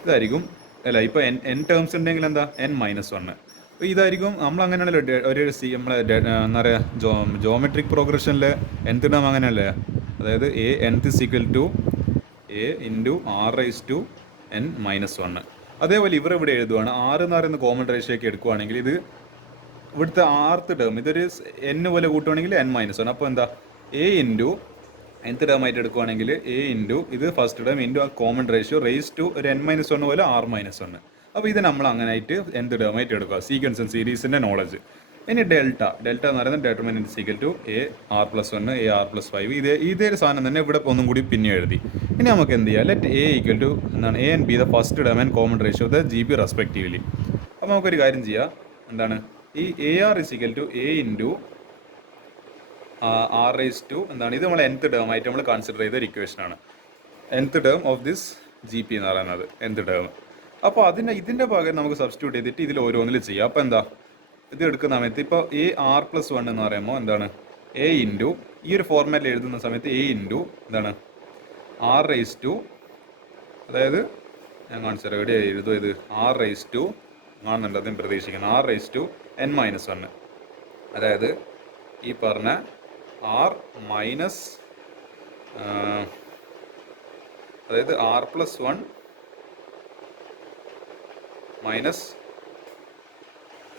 ഇതായിരിക്കും അല്ല. ഇപ്പോൾ n ടേംസ് ഉണ്ടെങ്കിൽ എന്താ n-1. അപ്പോൾ ഇതായിരിക്കും നമ്മൾ അങ്ങനെയാണല്ലോ ഒരു നമ്മളെ എന്താ പറയുക ജോമെട്രിക് പ്രോഗ്രഷനിലെ nth ടേം അങ്ങനെയല്ലേ. അതായത് nth is equal to A into R⁻n-1. അതേപോലെ ഇവിടെ എഴുതുവാണ്, R എന്ന് പറയുന്ന കോമൺ റേഷ്യോക്ക് എടുക്കുവാണെങ്കിൽ ഇത് ഇവിടുത്തെ ആർത്ത് ടേം ഇതൊരു n പോലെ കൂട്ടുവാണെങ്കിൽ n-1. അപ്പോൾ എന്താ A ഇൻറ്റു nth ടേം ആയിട്ട് എടുക്കുവാണെങ്കിൽ A ഇൻറ്റു ഇത് ഫസ്റ്റ് ടേം ഇൻറ്റു ആ കോമൺ റേഷ്യോ റേസ് ടു ഒരു n-1 പോലെ R-1. അപ്പോൾ ഇത് നമ്മൾ അങ്ങനെ ആയിട്ട് nth ടേം ആയിട്ട് എടുക്കുക, സീക്വൻസ് ആൻഡ് സീരീസിൻ്റെ നോളജ്. ഇനി ഡെൽറ്റ എന്ന് പറയുന്നത് ഡെറ്റർമിനൻറ്റ് is equal to AR+1 AR+5. ഇതേ ഒരു സാധനം തന്നെ ഇവിടെ ഒന്നും കൂടി പിന്നെ എഴുതി. ഇനി നമുക്ക് എന്ത് ചെയ്യാം, ലെറ്റ് A ഈക്വൽ ടു എന്താണ് A and B the first term and common ratio the GP respectively. അപ്പോൾ നമുക്കൊരു കാര്യം ചെയ്യാം, എന്താണ് ഈ AR is equal to A into R⁻² എന്താണ് ഇത് നമ്മൾ nth ടേം ആയിട്ട് നമ്മൾ കൺസിഡർ ചെയ്ത ഒരു ഇക്വേഷനാണ്. nth term of this GP എന്ന് പറയുന്നത് nth ടേം. അപ്പോൾ ഇതിൻ്റെ പകരം നമുക്ക് സബ്സ്റ്റിറ്റ്യൂട്ട് ചെയ്തിട്ട് ഇതിൽ ഓരോന്നിൽ ചെയ്യാം. അപ്പോൾ എന്താ ഇത് എടുക്കുന്ന സമയത്ത് ഇപ്പോൾ AR+1 എന്ന് പറയുമ്പോൾ എന്താണ് A ഇൻറ്റു ഈ ഒരു ഫോർമാറ്റിൽ എഴുതുന്ന സമയത്ത് A ഇൻറ്റു എന്താണ് R⁻², അതായത് ഞാൻ കാണിച്ചു തരാം എവിടെ എഴുതും, ഇത് R⁻² കാണുന്നുണ്ട്, അതും പ്രതീക്ഷിക്കണം, R⁻n-1. അതായത് ഈ പറഞ്ഞ അതായത് R+1 മൈനസ്,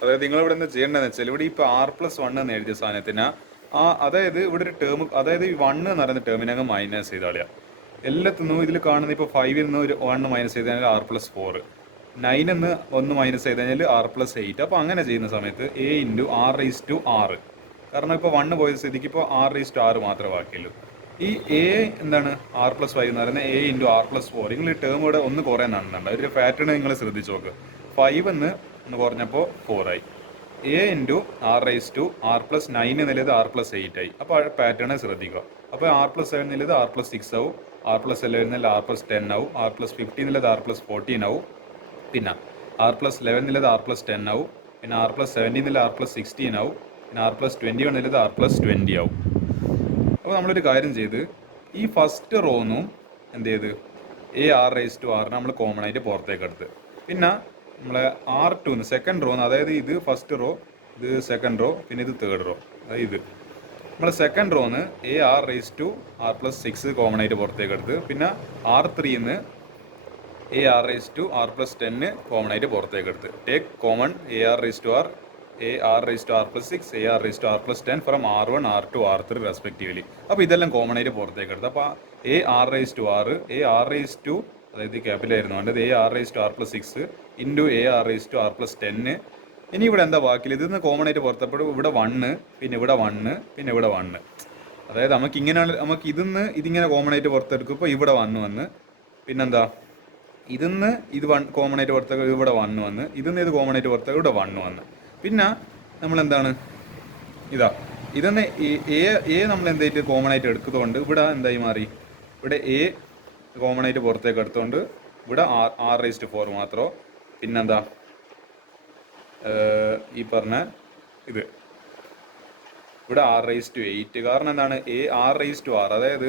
അതായത് നിങ്ങളിവിടെ എന്താ ചെയ്യേണ്ടതെന്ന് വെച്ചാൽ ഇവിടെ ഇപ്പോൾ R+1 എന്ന് എഴുതിയ സാധനത്തിന് അതായത് ഇവിടെ ഒരു ടേം, അതായത് ഈ 1 എന്ന് പറയുന്ന ടേമിനെ അങ്ങ് മൈനസ് ചെയ്ത് കളയാം. എല്ലാത്തിനും ഇതിൽ കാണുന്ന ഇപ്പോൾ 5 നിന്ന് ഒരു 1 മൈനസ് ചെയ്ത് കഴിഞ്ഞാൽ R+4, 9 എന്ന് 1 മൈനസ് ചെയ്ത് കഴിഞ്ഞാൽ R+8. അപ്പോൾ അങ്ങനെ ചെയ്യുന്ന സമയത്ത് A × R⁻6. കാരണം ഇപ്പോൾ 1 പോയ സ്ഥിതിക്ക് ഇപ്പോൾ R⁻6 മാത്രമേ ബാക്കിയുള്ളൂ. ഈ A എന്താണ് R+5 എന്ന് പറയുന്നത് A × R+4. നിങ്ങൾ ഈ ടേം ഇവിടെ ഒന്ന് കുറേ നടന്നുണ്ട്. ഒരു പാറ്റേൺ നിങ്ങൾ ശ്രദ്ധിച്ച് നോക്ക്. 5 എന്ന് ഒന്ന് കുറഞ്ഞപ്പോൾ 4 ആയി. A × R⁻R+9 എന്നുള്ളത് R+8 ആയി. അപ്പോൾ ആ പാറ്റേൺ ശ്രദ്ധിക്കുക. അപ്പോൾ R+7 എന്നുള്ളത് R+6 ആവും, R+11 എന്നുള്ളത് R+10 ആവും, R+15 എന്നുള്ളത് R+14 ആവും, പിന്നെ R+11 എന്നുള്ളത് R+10 ആവും, പിന്നെ R+17 എന്നുള്ളത് R+16 ആവും, പിന്നെ R+21 എന്നുള്ളത് R+20 ആവും. അപ്പോൾ നമ്മളൊരു കാര്യം ചെയ്ത് ഈ ഫസ്റ്റ് റോന്നും എന്ത് ചെയ്ത് R⁻R നമ്മൾ കോമൺ ആയിട്ട് പുറത്തേക്ക് എടുത്ത്, പിന്നെ നമ്മളെ R2 സെക്കൻഡ് റോ, അതായത് ഇത് ഫസ്റ്റ് റോ, ഇത് സെക്കൻഡ് റോ, പിന്നെ ഇത് തേർഡ് റോ, അതായത് ഇത് നമ്മൾ സെക്കൻഡ് റോന്ന് R⁻R+6 കോമൺ ആയിട്ട് പുറത്തേക്ക് എടുത്ത്, പിന്നെ R3 R⁻R+10 കോമൺ ആയിട്ട് പുറത്തേക്ക് എടുത്ത്. Take common R⁻R, R⁻R+6, R⁻R+10 from R1, R2, R3 respectively. അപ്പോൾ ഇതെല്ലാം കോമൺ ആയിട്ട് പുറത്തേക്ക് എടുത്ത്. അപ്പോൾ R⁻R, അതായത് ക്യാപിറ്റലായിരുന്നു വേണ്ടത്, R⁻R+6 × R⁻R+10. ഇനി ഇവിടെ എന്താ ബാക്കിയിൽ ഇതിന്ന് കോമൺ ആയിട്ട് പുറത്തപ്പോൾ ഇവിടെ 1, പിന്നെ ഇവിടെ 1, പിന്നെ ഇവിടെ 1. അതായത് നമുക്ക് ഇങ്ങനെയാണ്, നമുക്ക് ഇതിങ്ങനെ കോമൺ ആയിട്ട് പുറത്തെടുക്കും. ഇപ്പോൾ ഇവിടെ 1 വന്ന്, പിന്നെന്താ ഇതിന്ന് ഇത് കോമൺ ആയിട്ട് പുറത്തേക്ക് ഇവിടെ 1 വന്ന്, ഇതിന്ന് ഇത് കോമൺ ആയിട്ട് പുറത്തേക്ക് ഇവിടെ 1 വന്ന്. പിന്നെ നമ്മളെന്താണ് ഇതൊന്ന് എ നമ്മൾ എന്തായിട്ട് കോമൺ ആയിട്ട് എടുക്കുന്നതുകൊണ്ട് ഇവിടെ എന്തായി മാറി, ഇവിടെ A കോമൺ ആയിട്ട് പുറത്തേക്ക് എടുത്തുകൊണ്ട് ഇവിടെ R⁻4 മാത്രമോ, പിന്നെന്താ ഈ പറഞ്ഞ ഇത് ഇവിടെ R⁻8. കാരണം എന്താണ് R⁻R, അതായത്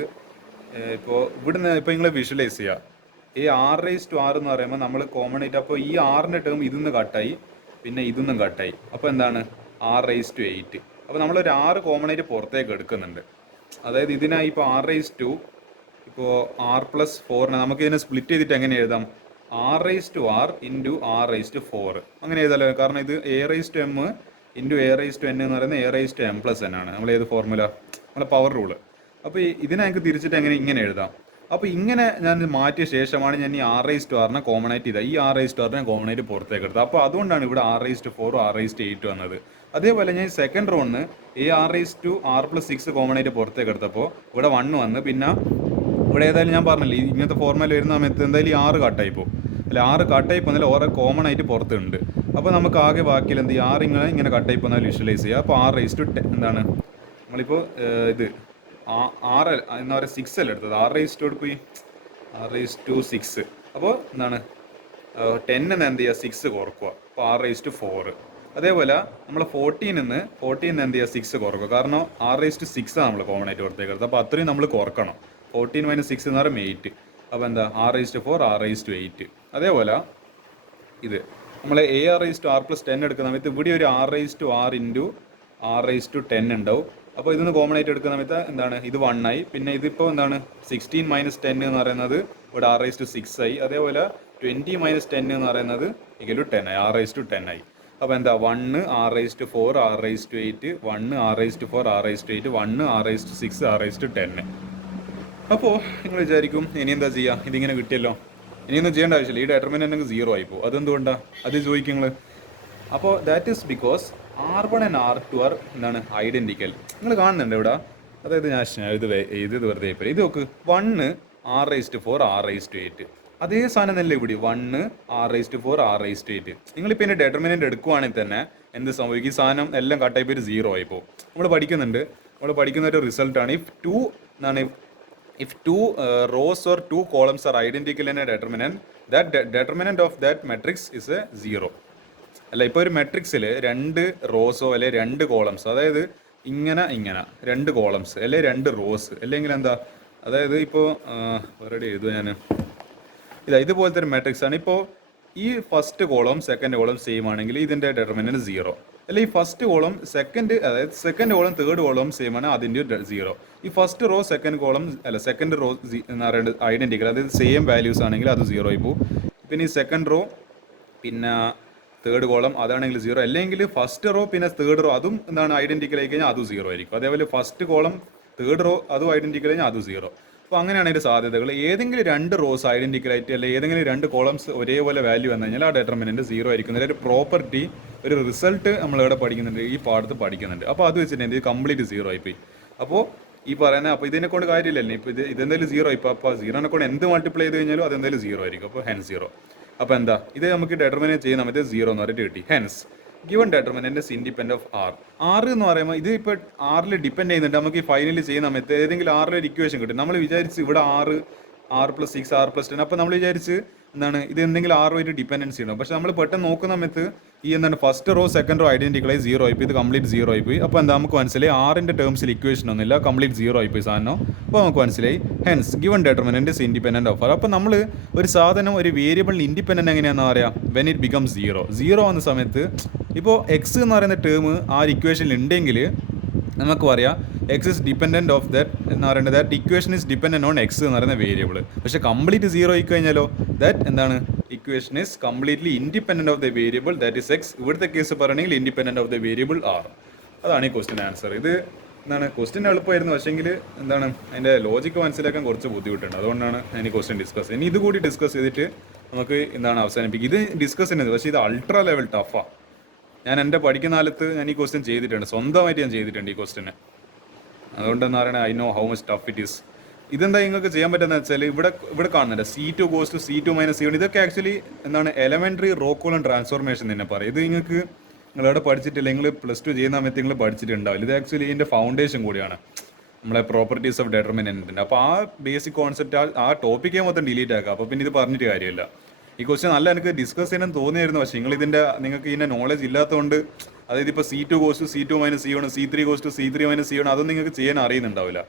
ഇപ്പോൾ ഇവിടുന്ന് ഇപ്പോൾ നിങ്ങൾ വിഷ്വലൈസ് ചെയ്യുക, R⁻R എന്ന് പറയുമ്പോൾ നമ്മൾ കോമൺ ആയിട്ട്, അപ്പോൾ ഈ R-ൻ്റെ ടേം ഇതിന്ന് കട്ടായി, പിന്നെ ഇതൊന്നും കട്ടായി. അപ്പോൾ എന്താണ് R⁻8. അപ്പോൾ നമ്മളൊരു 6 കോമൺ ആയിട്ട് പുറത്തേക്ക് എടുക്കുന്നുണ്ട്. അതായത് ഇതിനായി ഇപ്പോൾ R⁻2, ഇപ്പോൾ R+4 നമുക്ക് ഇതിനെ സ്പ്ലിറ്റ് ചെയ്തിട്ട് എങ്ങനെ എഴുതാം, R⁻R × R⁻4 അങ്ങനെ എഴുതാമല്ലോ. കാരണം ഇത് A⁻M × A⁻N എന്ന് പറയുന്നത് A⁻M+N ആണ്. നമ്മൾ ഏത് ഫോർമുല, നമ്മളെ പവർ റൂള്. അപ്പോൾ ഇതിനെ ഞങ്ങൾക്ക് തിരിച്ചിട്ട് ഇങ്ങനെ എഴുതാം. അപ്പോൾ ഇങ്ങനെ ഞാൻ മാറ്റിയ ശേഷമാണ് ഞാൻ ഈ R⁻R കോമൺ ആയിട്ട് ഈ R⁻R കോമൺ ആയിട്ട് പുറത്തേക്ക് എടുത്തത്. അപ്പോൾ അതുകൊണ്ടാണ് ഇവിടെ R⁻4 R⁻8 വന്നത്. അതേപോലെ ഞാൻ സെക്കൻഡ് റോന്ന് R+6 കോമൺ ആയിട്ട് പുറത്തേക്ക് എടുത്തപ്പോൾ ഇവിടെ 1 വന്ന്, പിന്നെ ഇവിടെ ഏതായാലും ഞാൻ പറഞ്ഞില്ലേ ഇങ്ങനത്തെ ഫോർമുല വരുന്ന സമയത്ത് എന്തായാലും ഈ 6 കട്ടായി പോകും. അല്ല 6 കട്ടായി പോകുന്നതിൽ ഓരോ കോമൺ ആയിട്ട് പുറത്തുണ്ട്. അപ്പോൾ നമുക്ക് ആകെ ബാക്കിയിൽ എന്ത് 6 ഇങ്ങനെ കട്ടായി പോകുന്ന വിഷ്വലൈസ് ചെയ്യുക. അപ്പോൾ R⁻10 എന്താണ് നമ്മളിപ്പോൾ ഇത് എന്താ പറയുക 6 അല്ല എടുത്തത്, R⁻6. അപ്പോൾ എന്താണ് 10 എന്ത് ചെയ്യുക 6 കുറക്കുക, അപ്പോൾ R⁻4. അതേപോലെ നമ്മൾ 14 എന്ത് ചെയ്യുക 6 കുറക്കുക. കാരണം R⁻6 നമ്മൾ കോമൺ ആയിട്ട് പുറത്തേക്ക് എടുത്തത്. അപ്പോൾ അത്രയും നമ്മൾ കുറക്കണം. 14 - 6 എന്ന് പറയുമ്പോൾ 8. അപ്പോൾ എന്താ R⁻4 R⁻8. അതേപോലെ ഇത് നമ്മൾ R⁻R+10 എടുക്കുന്ന സമയത്ത് ഇവിടെ ഒരു R⁻R × R⁻10 ഉണ്ടാവും. അപ്പോൾ ഇതൊന്ന് കോമൺ ആയിട്ട് എടുക്കുന്ന സമയത്ത് എന്താണ് ഇത് 1 ആയി. പിന്നെ ഇതിപ്പോൾ എന്താണ് 16 - 10 എന്ന് പറയുന്നത് ഇവിടെ R⁻6 ആയി. അതേപോലെ 20 - 10 എന്ന് പറയുന്നത് =10 ആയി, R⁻10 ആയി. അപ്പോൾ എന്താ 1 R⁻4 R⁻8, 1 R⁻4 R⁻8, 1 R⁻6 R⁻10. അപ്പോൾ നിങ്ങൾ വിചാരിക്കും ഇനി എന്താ ചെയ്യുക, ഇതിങ്ങനെ കിട്ടിയല്ലോ, ഇനിയൊന്നും ചെയ്യേണ്ട ആവശ്യമില്ല, ഈ ഡിറ്റർമിനൻ്റ് 0 ആയിപ്പോൾ. അതെന്തുകൊണ്ടാണ് അത് ചോദിക്കും നിങ്ങൾ. അപ്പോൾ that is because R1 and R2 are എന്താണ് ഐഡൻറ്റിക്കൽ. നിങ്ങൾ കാണുന്നുണ്ട് ഇവിടെ, അതായത് ഞാൻ ഇത് വെറുതെ ഇപ്പോൾ ഇത് നോക്ക്, 1 R⁻4 R⁻8 അതേ സാധനം തന്നെ ഇവിടെ 1 R⁻4 R⁻8. നിങ്ങളിപ്പോൾ ഇതിൻ്റെ ഡെറ്റർമിനൻ്റ് എടുക്കുവാണെങ്കിൽ തന്നെ എന്ത് സംഭവിക്കും, ഈ സാധനം എല്ലാം കട്ടായി പോയി 0 ആയിപ്പോൾ. നമ്മൾ പഠിക്കുന്ന ഒരു റിസൾട്ടാണ് if two rows or 2 columns are identical in a determinant, that determinant of that matrix is a 0. അല്ല ഇപ്പോൾ ഒരു മെട്രിക്സിൽ 2 റോസോ അല്ലെ 2 കോളംസ്, അതായത് ഇങ്ങനെ 2 കോളംസ് അല്ലെ 2 റോസ് അല്ലെങ്കിൽ എന്താ, അതായത് ഇപ്പോൾ വേറെ എഴുതുക ഞാൻ ഇതുപോലത്തെ ഒരു മെട്രിക്സ് ആണ്. ഇപ്പോൾ ഈ first column second column same ആണെങ്കിൽ ഇതിൻ്റെ ഡെറ്റർമിനൻറ്റ് 0. അല്ല ഈ first column second column third column same ആണ്, അതിൻ്റെ 0. ഈ first row second column second row എന്ന് പറയുന്നത് ഐഡൻറ്റിക്കൽ, അതായത് സെയിം വാല്യൂസ് ആണെങ്കിൽ അത് 0 ആയി പോകും. പിന്നെ ഈ സെക്കൻഡ് റോ പിന്നെ തേർഡ് കോളം അതാണെങ്കിൽ 0, അല്ലെങ്കിൽ ഫസ്റ്റ് റോ പിന്നെ തേർഡ് റോ അതും എന്താണ് ഐഡന്റിക്കൽ ആയി കഴിഞ്ഞാൽ അതും 0 ആയിരിക്കും. അതേപോലെ ഫസ്റ്റ് കോളം തേർഡ് റോ അതും ഐഡന്റിക്കൽ കഴിഞ്ഞാൽ അതും 0. അപ്പോൾ അങ്ങനെയാണ് അതിൻ്റെ സാധ്യതകൾ. ഏതെങ്കിലും 2 റോസ് ഐഡന്റിക്കൽ ആയിട്ട് അല്ലെങ്കിൽ ഏതെങ്കിലും 2 കോളംസ് ഒരേപോലെ വാല്യൂ വന്നു കഴിഞ്ഞാൽ ആ ഡെറ്റർമിനന്റ് 0 ആയിരിക്കും. ഒരു പ്രോപ്പർട്ടി, ഒരു റിസൾട്ട് നമ്മൾ ഇവിടെ പഠിക്കുന്നുണ്ട്, ഈ പാഠത്ത് പഠിക്കുന്നുണ്ട്. അപ്പോൾ അത് വെച്ചിട്ട് കംപ്ലീറ്റ് 0 ആയിപ്പോയി. അപ്പോൾ ഈ പറയുന്ന അപ്പോൾ ഇതിനെ കൊണ്ട് കാര്യമില്ലല്ലേ, ഇപ്പോൾ ഇതെന്തായാലും 0 ആയിപ്പോൾ. അപ്പോൾ 0നെ കൊണ്ട് എന്ത് മൾട്ടിപ്ലൈ ചെയ്ത് കഴിഞ്ഞാലും അതെന്തായാലും 0 ആയിരിക്കും. അപ്പോൾ ഹെൻസ് 0. അപ്പോൾ എന്താ ഇത് നമുക്ക് ഡെറ്റർമിനേറ്റ് ചെയ്യുന്ന സമയത്ത് 0 എന്ന് പറഞ്ഞിട്ട് കിട്ടി. Hence given determinant is independent of R. R എന്ന് പറയുമ്പോൾ ഇത് ഇപ്പോൾ ആറിൽ ഡിപ്പെൻഡ് ചെയ്യുന്നുണ്ട്. നമുക്ക് ഈ ഫൈനലി ചെയ്യുന്ന സമയത്ത് ഏതെങ്കിലും ആറിൽ ഒരു ഇക്വേഷൻ കിട്ടും. നമ്മൾ വിചാരിച്ച് ഇവിടെ 6+6 6+10, അപ്പോൾ നമ്മൾ വിചാരിച്ച് എന്താണ് ഇത് എന്തെങ്കിലും ആറുമായിട്ട് ഡിപ്പെൻഡൻസി ഉണ്ടാവും. പക്ഷെ നമ്മൾ പെട്ടെന്ന് നോക്കുന്ന സമയത്ത് ഈ എന്താണ് ഫസ്റ്റ് റോ സെക്കൻഡ് റോ ഐഡന്റിക്കലായി 0 ആയിപ്പോയി. ഇത് കംപ്ലീറ്റ് 0 ആയിപ്പോയി. അപ്പോൾ എന്താ നമുക്ക് മനസ്സിലായി ആറിൻ്റെ ടേംസിൽ ഇക്വേഷൻ ഒന്നുമില്ല, കംപ്ലീറ്റ് 0 ആയിപ്പോയി സാധനം. അപ്പോൾ നമുക്ക് മനസ്സിലായി hence given determinant is independent of R. അപ്പോൾ നമ്മൾ ഒരു സാധനം ഒരു വേരിയബിളിന് ഇൻഡിപെൻഡന്റ് എങ്ങനെയാണെന്ന് പറയാം, വെൻ ഇറ്റ് ബിക്കംസ് 0 ആവുന്ന സമയത്ത്. ഇപ്പോൾ എക്സ് എന്ന് പറയുന്ന ടേം ആ ഇക്വേഷനിൽ ഉണ്ടെങ്കിൽ നമുക്ക് പറയാം X is dependent of that എന്ന് പറയുന്നത്, that equation is dependent on X എന്ന് പറയുന്ന വേരിയബിൾ. പക്ഷേ കംപ്ലീറ്റ് 0 ആയി കഴിഞ്ഞാലോ ദാറ്റ് എന്താണ് equation is completely independent of the variable that is X. ഇവിടുത്തെ കേസ് പറയുകയാണെങ്കിൽ independent of the variable R. അതാണ് ഈ ക്വസ്റ്റിൻ്റെ ആൻസർ. ഇത് എന്താണ് ക്വസ്റ്റ്യൻ എളുപ്പമായിരുന്നു, പക്ഷേങ്കിൽ എന്താണ് അതിൻ്റെ ലോജിക്ക് മനസ്സിലാക്കാൻ കുറച്ച് ബുദ്ധിമുട്ടുണ്ട്. അതുകൊണ്ടാണ് ഞാൻ ഈ ക്വസ്റ്റ്യൻ ഡിസ്കസ് ചെയ്യുന്നത്. ഇനി ഇതുകൂടി ഡിസ്കസ് ചെയ്തിട്ട് നമുക്ക് എന്താണ് അവസാനിപ്പിക്കുക. ഇത് ഡിസ്കസ് ചെയ്യുന്നത് പക്ഷേ ഇത് അൾട്രാ ലെവൽ ടഫാണ്. ഞാൻ എൻ്റെ പഠിക്കുന്ന കാലത്ത് ഞാൻ ഈ ക്വസ്റ്റ്യൻ ചെയ്തിട്ടുണ്ട്, സ്വന്തമായിട്ട് ഞാൻ ചെയ്തിട്ടുണ്ട് ഈ ക്വസ്റ്റ്യന്. അതുകൊണ്ട് എന്താ പറയുക, I know how much tough it is. ഇതെന്താ നിങ്ങൾക്ക് ചെയ്യാൻ പറ്റുന്നത് വെച്ചാൽ ഇവിടെ കാണുന്നുണ്ട് C2 goes to C2 - C1. ഇതൊക്കെ ആക്ച്വലി എന്താണ് എലമെൻ്ററി റോ കോളം ട്രാൻസ്ഫോർമേഷൻ തന്നെ പറയും. ഇത് നിങ്ങൾക്ക് നിങ്ങളവിടെ പഠിച്ചിട്ടില്ല, നിങ്ങൾ +2 ചെയ്യുന്ന സമയത്ത് നിങ്ങൾ പഠിച്ചിട്ടുണ്ടാവില്ല. ഇത് ആക്ച്വലി ഇതിൻ്റെ ഫൗണ്ടേഷൻ കൂടിയാണ്, നമ്മളെ പ്രോപ്പർട്ടീസ് ഓഫ് ഡെറ്റർമിനൻറ്റിൻ്റെ. അപ്പോൾ ആ ബേസിക് കോൺസെപ്റ്റ് ആ ടോപ്പിക്കേ മൊത്തം ഡിലീറ്റ് ആക്കുക. അപ്പോൾ പിന്നെ ഇത് പറഞ്ഞിട്ട് കാര്യമില്ല. ഈ ക്വസ്റ്റ്യൻ നല്ല എനിക്ക് ഡിസ്കസ് ചെയ്യാൻ തോന്നിയായിരുന്നു, പക്ഷേ നിങ്ങൾക്ക് ഇതിൻ്റെ നോളജ് ഇല്ലാത്തതുകൊണ്ട്, അതായത് ഇപ്പോൾ C2 goes to C2 - C1, C3 goes to C3 - C1, അതൊന്നും നിങ്ങൾക്ക് ചെയ്യാൻ അറിയുന്നുണ്ടാവില്ല.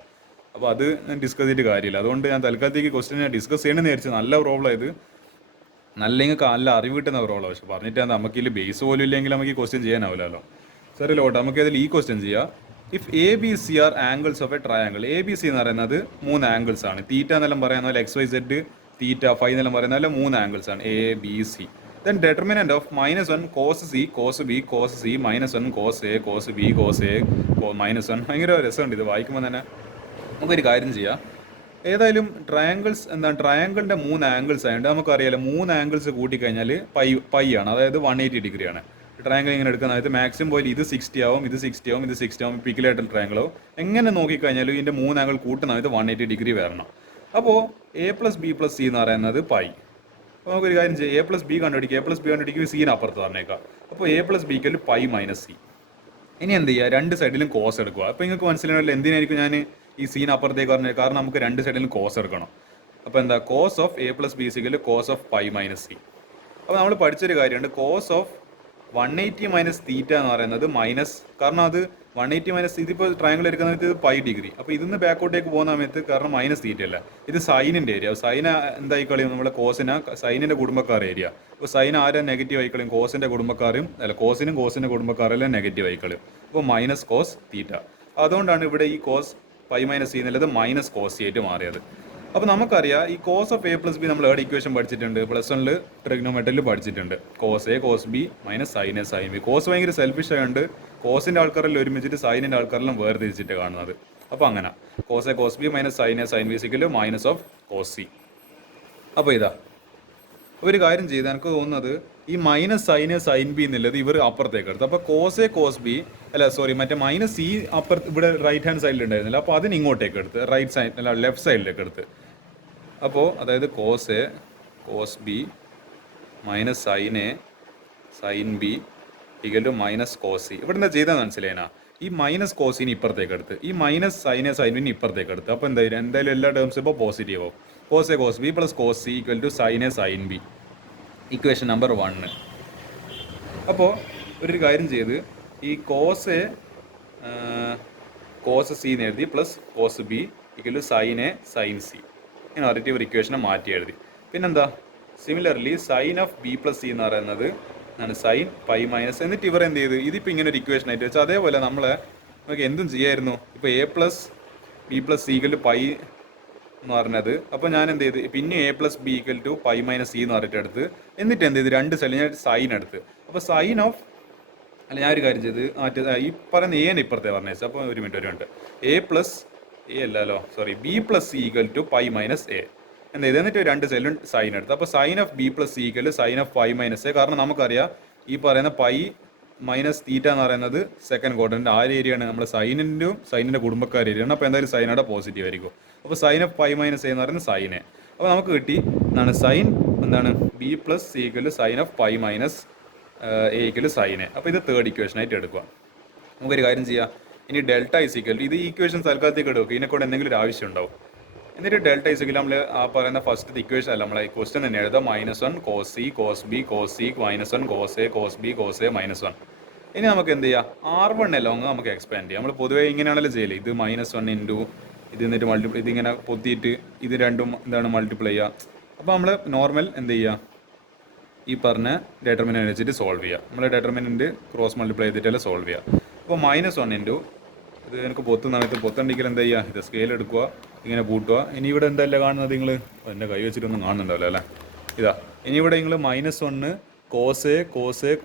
അപ്പോൾ അത് ഡിസ്കസ് ചെയ്തിട്ട് കാര്യമില്ല. അതുകൊണ്ട് ഞാൻ തൽക്കാലത്തേക്ക് ക്വസ്റ്റ്യൻ ഡിസ്കസ് ചെയ്യണമെന്ന് വിചാരിച്ചു. നല്ല പ്രോബ്ലം ഇത്, നിങ്ങൾക്ക് നല്ല അറിവ് കിട്ടുന്ന പ്രോബ്ലം. പക്ഷെ പറഞ്ഞിട്ട് നമുക്ക് ഇതിൽ ബേസ് പോലും ഇല്ലെങ്കിൽ നമുക്ക് ഈ ക്വസ്റ്റ്യൻ ചെയ്യാനാവില്ലല്ലോ. സാറി ലോട്ട് നമുക്ക് ഇതിൽ ഈ ക്വസ്റ്റ്യൻ ചെയ്യാം. If ABC are angles of a triangle. ABC എന്ന് പറയുന്നത് 3 ആംഗിൾസ് ആണ്. തീറ്റ എന്നെല്ലാം പറയുന്ന പോലെ XYZ തീറ്റ ഫൈ എന്നെല്ലാം പറയുന്ന പോലെ 3 ആംഗിൾസ് ആണ് ABC. Then determinant of -1 cos C cos B cos C -1 cos A cos B cos A -1. ഭയങ്കര രസമുണ്ട് ഇത് വായിക്കുമ്പോൾ തന്നെ. നമുക്കൊരു കാര്യം ചെയ്യാം. ഏതായാലും ട്രയാങ്കിൾസ് എന്താണ്, ട്രയാങ്കിളിൻ്റെ 3 ആംഗിൾസ് ആയതുകൊണ്ട് നമുക്കറിയാലോ 3 ആംഗിൾസ് കൂട്ടിക്കഴിഞ്ഞാൽ പൈ ആണ്, അതായത് 180 ഡിഗ്രിയാണ്. ട്രയാങ്കിൾ ഇങ്ങനെ എടുക്കുന്ന സമയത്ത് മാക്സിമം പോയി ഇത് 60 ആവും, ഇത് 60 ആവും, ഇത് 60 ആവും, പിക്കിലായിട്ട് ട്രയാങ്കിളോ എങ്ങനെ നോക്കിക്കഴിഞ്ഞാലും ഇതിൻ്റെ 3 ആംഗിൾ കൂട്ടുന്ന സമയത്ത് 180 ഡിഗ്രി വരണം. അപ്പോൾ A+B+C എന്ന് പറയുന്നത് പൈ. അപ്പോൾ നമുക്കൊരു കാര്യം ചെയ്യാം, A+B കണ്ടുപിടിക്കുക, സീന് അപ്പുറത്ത് പറഞ്ഞേക്കാം. അപ്പോൾ A+B പൈ - C. ഇനി എന്ത് ചെയ്യുക, 2 സൈഡിലും കോസ് എടുക്കുക. അപ്പോൾ നിങ്ങൾക്ക് മനസ്സിലാവില്ല എന്തിനായിരിക്കും ഞാൻ ഈ സീൻ അപ്പുറത്തേക്ക് പറഞ്ഞത്, കാരണം നമുക്ക് 2 സൈഡിലും കോസ് എടുക്കണം. അപ്പോൾ എന്താ, cos of A+B cos of pi - C. അപ്പോൾ നമ്മൾ പഠിച്ചൊരു കാര്യമുണ്ട്, കോസ് ഓഫ് 180 - θ എന്ന് പറയുന്നത് മൈനസ്, കാരണം അത് 180 - ഇതിപ്പോൾ ട്രയാങ്കിൾ എടുക്കുന്നത് ഇത് പൈ ഡിഗ്രി. അപ്പോൾ ഇതിന്ന് ബാക്കോട്ടേക്ക് പോകുന്ന സമയത്ത് കാരണം -θ അല്ല, ഇത് സൈനിൻ്റെ ഏരിയ. സൈന എന്തായി കളിയും, നമ്മുടെ കോസിന് സൈനിൻ്റെ കുടുംബക്കാർ ഏരിയ. അപ്പോൾ സൈൻ ആരും നെഗറ്റീവ് ആയി കളിയും, കോസിൻ്റെ കുടുംബക്കാരും അല്ല, കോസിൻ്റെ കുടുംബക്കാരെല്ലാം നെഗറ്റീവ് ആയി കളിയും. അപ്പോൾ -cos θ. അതുകൊണ്ടാണ് ഇവിടെ ഈ കോസ് പൈ - C എന്നുള്ളത് -cos C ആയിട്ട് മാറിയത്. അപ്പോൾ നമുക്കറിയാം ഈ കോസ് ഓഫ് A+B നമ്മൾ ഏടെ ഇക്വേഷൻ പഠിച്ചിട്ടുണ്ട്, +1 ട്രിഗ്നോമെട്രിയിൽ പഠിച്ചിട്ടുണ്ട്. cos A cos B - sin A sin B. Cos ഭയങ്കര സെൽഫിഷ് ആയതുകൊണ്ട് കോസിൻ്റെ ആൾക്കാരെല്ലാം ഒരുമിച്ചിട്ട് സൈനിൻ്റെ ആൾക്കാരെല്ലാം വേർതിരിച്ചിട്ട് കാണുന്നത്. അപ്പോൾ അങ്ങനെ cos A cos B - sin A sin B -cos C. അപ്പോൾ ഇതാ ഒരു കാര്യം ചെയ്ത് എനിക്ക് തോന്നുന്നത് ഈ -sin A sin B എന്നുള്ളത് ഇവർ അപ്പുറത്തേക്ക് എടുത്ത്, അപ്പോൾ cos A cos B മറ്റേ -C അപ്പുറത്ത് ഇവിടെ റൈറ്റ് ഹാൻഡ് സൈഡിൽ ഉണ്ടായിരുന്നില്ല, അപ്പോൾ അതിന് ഇങ്ങോട്ടേക്ക് എടുത്ത് റൈറ്റ് സൈഡ് ലെഫ്റ്റ് സൈഡിലേക്ക് എടുത്ത്. അപ്പോൾ അതായത് cos A cos B - sin A sin B -cos C. ഇവിടെ എന്താ ചെയ്താൽ മനസ്സിലായിനാ, ഈ -cos C ഇപ്പുറത്തേക്ക് എടുത്ത്, ഈ -sin A sin B ഇപ്പുറത്തേക്ക് എടുത്ത്. അപ്പോൾ എന്തായാലും എല്ലാ ടേംസും ഇപ്പോൾ പോസിറ്റീവ് ആവും. cos A cos B cos C sin A sin B. Equation number 1. അപ്പോൾ ഒരു കാര്യം ചെയ്ത് ഈ cos C എന്ന് എഴുതി cos B sin A sin C ഇങ്ങനെ പറഞ്ഞിട്ട് ഒരു ഇക്വേഷനെ മാറ്റി എഴുതി. പിന്നെന്താ, സിമിലർലി sin ഓഫ് B+C എന്ന് പറയുന്നത് sin പൈ - എന്നിട്ട് ഇവർ എന്ത് ചെയ്ത് ഇതിപ്പോൾ ഇങ്ങനെ ഒരു ഇക്വേഷൻ ആയിട്ട് വെച്ചാൽ, അതേപോലെ നമുക്ക് എന്തും ചെയ്യായിരുന്നു. ഇപ്പോൾ A+B+C പൈ എന്ന് പറഞ്ഞത്. അപ്പോൾ ഞാൻ എന്ത് ചെയ്ത് പിന്നെ A plus B equal to pi minus C എന്ന് പറഞ്ഞിട്ട് എടുത്ത്, എന്നിട്ട് എന്ത് ചെയ്ത് രണ്ട് സൈഡിൽ ഞാൻ സൈൻ എടുത്ത്. അപ്പോൾ സൈൻ ഓഫ് അല്ല ഞാൻ ഒരു കാര്യം ചെയ്ത് മറ്റേ ഈ പറയുന്ന എന് ഇപ്പുറത്തെ പറഞ്ഞത്. അപ്പോൾ ഒരു മിനിറ്റ് എ പ്ലസ് എ അല്ലല്ലോ sorry B plus C equal to pi minus A എന്ത് ചെയ്ത്, എന്നിട്ട് രണ്ട് സൈഡിലും സൈൻ എടുത്ത്. അപ്പോൾ sine of B plus C equal sine of pi minus A. കാരണം നമുക്കറിയാം ഈ പറയുന്ന പൈ മൈനസ് തീറ്റ എന്ന് പറയുന്നത് സെക്കൻഡ് ക്വാഡ്രന്റ് ആ ഏരിയയാണ്, നമ്മൾ സൈനിൻ്റെ കുടുംബക്കാർ ഏരിയയാണ്. അപ്പോൾ എന്തായാലും സൈനയുടെ പോസിറ്റീവ് ആയിരിക്കും. അപ്പോൾ sine of pi minus A എന്ന് പറയുന്നത് സൈനെ. അപ്പോൾ നമുക്ക് കിട്ടി എന്താണ് സൈൻ എന്താണ് B plus C equal sine of pi minus A equal sine A. അപ്പോൾ ഇത് തേർഡ് ഇക്വേഷൻ ആയിട്ട് എടുക്കുക. നമുക്കൊരു കാര്യം ചെയ്യാം, ഇനി ഡെൽറ്റ ഇസ് ഈക്വൽ ഇത് ഈക്വേഷൻ തൽക്കാലത്തേക്ക് എടുക്കുക, ഇതിനെക്കൂടെ എന്തെങ്കിലും ഒരു ആവശ്യം ഉണ്ടാവും. എന്നിട്ട് ഡെൽറ്റ ഇസ് ഈക്വൽ നമ്മൾ ആ പറയുന്ന ഫസ്റ്റ് ഇക്വേഷൻ അല്ല നമ്മളെ ക്വസ്റ്റൻ തന്നെ എഴുതാം. -1 cos C cos B cos C -1 cos A cos B cos A -1. ഇനി നമുക്ക് എന്ത് ചെയ്യാം, R1 എല്ലാം നമുക്ക് എക്സ്പാൻഡ് ചെയ്യാം. നമ്മൾ പൊതുവേ ഇങ്ങനെയാണല്ലോ ചെയ്യല്, ഇത് -1 ഇൻറ്റു ഇത് എന്നിട്ട് മൾട്ടിപ്ലൈ ഇതിങ്ങനെ പൊത്തിയിട്ട് ഇത് രണ്ടും എന്താണ് മൾട്ടിപ്ലൈ ചെയ്യുക. അപ്പോൾ നമ്മൾ നോർമൽ എന്ത് ചെയ്യുക, ഈ പറഞ്ഞ ഡെറ്റർമിനൻ്റ് വെച്ചിട്ട് സോൾവ് ചെയ്യുക. നമ്മൾ ഡെറ്റർമിനൻ്റ് ക്രോസ് മൾട്ടിപ്ലൈ ചെയ്തിട്ടല്ലേ സോൾവ് ചെയ്യുക. അപ്പോൾ -1 ഇൻറ്റു ഇത് എനിക്ക് പൊത്തണ്ടിക്കൽ എന്താ ചെയ്യുക, ഇത് സ്കെയിൽ എടുക്കുക, ഇങ്ങനെ കൂട്ടുക. ഇനി ഇവിടെ എന്തല്ല കാണുന്നത് നിങ്ങൾ, എൻ്റെ കൈ വെച്ചിട്ടൊന്നും കാണുന്നുണ്ടാവില്ല അല്ലേ, ഇതാ. ഇനി ഇവിടെ നിങ്ങൾ -1 കോസ് എ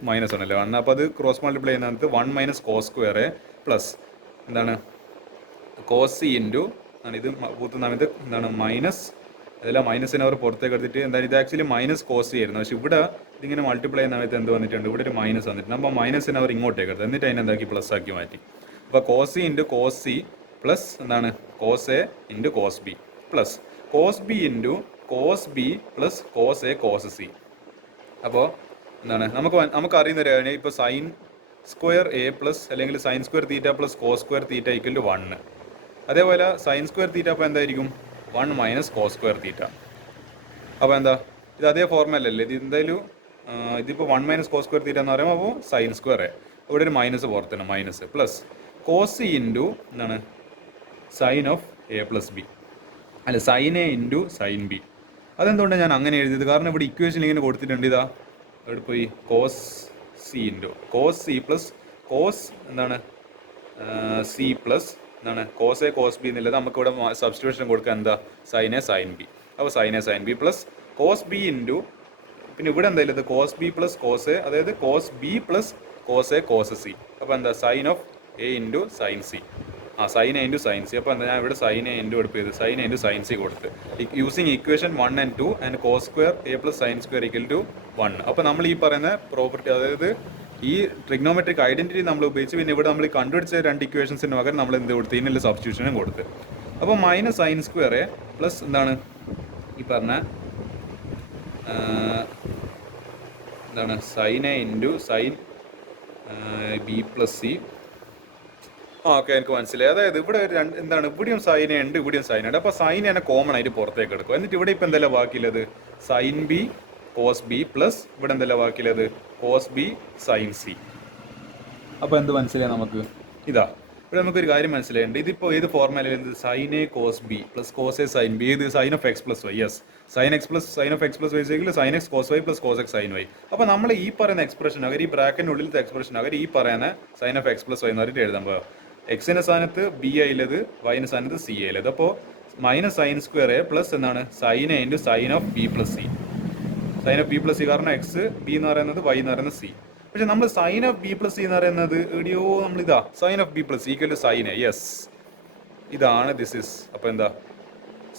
-1 അല്ലേ കാണുന്നത്. അപ്പോൾ അത് ക്രോസ് മൾട്ടിപ്ലൈ ചെയ്യുന്നത് 1 - cos സ്ക്വയർ പ്ലസ് എന്താണ് കോസ് സി ഇൻറ്റു ഇത് പൂത്തുന്നത് എന്താണ് മൈനസ്, അതെല്ലാം മൈനസിനെ അവർ പുറത്തേക്ക് എടുത്തിട്ട് എന്താണ് ഇത് ആക്ച്വലി മൈനസ് കോസ് സി ആയിരുന്നു. പക്ഷേ ഇവിടെ ഇതിങ്ങനെ മൾട്ടിപ്ലൈ ചെയ്യുന്ന സമയത്ത് എന്ത് വന്നിട്ടുണ്ട്, ഇവിടെ ഒരു മൈനസ് വന്നിട്ടുണ്ട്. അപ്പോൾ മൈനസിനെ അവർ ഇങ്ങോട്ടേക്ക് എടുത്ത് എന്നിട്ട് അതിനെന്താക്കി പ്ലസ് ആക്കി മാറ്റി. അപ്പോൾ cos C into cos C plus എന്താണ് cos A into cos B plus cos B into cos B plus cos A cos C. അപ്പോൾ എന്താണ് നമുക്ക് അറിയുന്ന ഒരു കാര്യം, ഇപ്പോൾ സൈൻ സ്ക്വയർ എ പ്ലസ് അല്ലെങ്കിൽ sine square theta plus cos square theta equal to 1. അതേപോലെ സൈൻ സ്ക്വയർ തീറ്റ അപ്പോൾ എന്തായിരിക്കും 1 - cos സ്ക്വയർ തീറ്റ. അപ്പോൾ എന്താ ഇത് അതേ ഫോർമുലല്ലേ, ഇത് എന്തായാലും ഇതിപ്പോൾ 1 - cos സ്ക്വയർ തീറ്റ എന്ന് പറയുമ്പോൾ അപ്പോൾ സൈൻ സ്ക്വയർ ഇവിടെ ഒരു മൈനസ് പുറത്താണ്, minus plus cos C into എന്താണ് sine of A plus B അല്ല sine A into sine B. അതെന്തുകൊണ്ടാണ് ഞാൻ അങ്ങനെ എഴുതിയത്, കാരണം ഇവിടെ ഇക്വേഷൻ ഇങ്ങനെ കൊടുത്തിട്ടുണ്ട്. ഇതാ ഇവിടെ പോയി cos C into cos C plus cos എന്താണ് സി പ്ലസ് എന്താണ് കോസ് എ കോസ് ബി എന്നുള്ളത് നമുക്കിവിടെ സബ്സ്റ്റിറ്റ്യൂഷൻ കൊടുക്കുക എന്താ സൈൻ എ സൈൻ ബി. അപ്പോൾ sine A sine B plus cos B into പിന്നെ ഇവിടെ എന്തായാലും ഇത് cos B plus cos A, അതായത് cos B plus cos A cos C. അപ്പോൾ എന്താ sine of A into sine C, sine A into sine C. അപ്പോൾ എന്താ ഞാൻ ഇവിടെ സൈൻ എ ഇൻറ്റു എടുപ്പ് ചെയ്ത് sine A into sine C കൊടുത്ത് using equation 1 and 2 and cos square A plus sine square equal to 1. അപ്പോൾ നമ്മൾ ഈ പറയുന്ന പ്രോപ്പർട്ടി അതായത് ഈ ട്രിഗ്നോമെട്രിക് ഐഡന്റിറ്റി നമ്മൾ ഉപയോഗിച്ച് പിന്നെ ഇവിടെ നമ്മൾ കണ്ടുപിടിച്ച രണ്ട് ഇക്വേഷൻസിന് പകരം നമ്മൾ എന്ത് കൊടുത്ത് ഇതിനുള്ള സബ്സ്റ്റിറ്റ്യൂഷനും കൊടുത്ത്. അപ്പോൾ minus sine square A plus എന്താണ് ഈ പറഞ്ഞ എന്താണ് sine A into sine B plus C. Okay എനിക്ക് മനസ്സിലായി. അതായത് ഇവിടെ എന്താണ് ഇവിടെയും സൈന ഉണ്ട് ഇവിടെയും സൈന ഉണ്ട്. അപ്പോൾ സൈൻ എന്നെ കോമൺ ആയിട്ട് പുറത്തേക്ക് എടുക്കും. എന്നിട്ട് ഇവിടെ ഇപ്പം എന്തെല്ലാം ബാക്കിയുള്ളത് sine B cos B plus ഇവിടെ എന്തെല്ലാം ബാക്കിയുള്ളത് കോസ് ബി സൈൻ സി. അപ്പോൾ എന്ത് മനസ്സിലായി നമുക്ക്, ഇതാ ഇവിടെ നമുക്കൊരു കാര്യം മനസ്സിലായിട്ടുണ്ട്. ഇതിപ്പോൾ ഏത് ഫോർമാലിൽ എന്ത് sine A cos B plus cos A sine B, ഇത് sine of X plus Y. Yes, sine X plus sine of X plus Y cycle sine X cos Y plus cos X sine Y. അപ്പോൾ നമ്മൾ ഈ പറയുന്ന expression അവർ ഈ ബ്രാക്കറ്റിനുള്ളിലത്തെ expression അവർ ഈ പറയുന്ന sine of X plus Y എന്ന് പറഞ്ഞിട്ട് എഴുതാൻ പോകുക. എക്സിൻ്റെ സ്ഥാനത്ത് ബി ആയില്ലത്, വൈൻ്റെ സ്ഥാനത്ത് സി ആയില്ലത്. അപ്പോൾ minus sine square A plus എന്താണ് sine A into sine of B plus C. Sine of B plus C കാരണം എക്സ് ബി എന്ന് പറയുന്നത് വൈ എന്ന് പറയുന്നത് സി. പക്ഷെ നമ്മൾ sine of B plus C എന്ന് പറയുന്നത് എവിടെയോ നമ്മളിതാ sine of B plus equal to sine A. Yes, ഇതാണ് ദിസ് ഇസ്. അപ്പോൾ എന്താ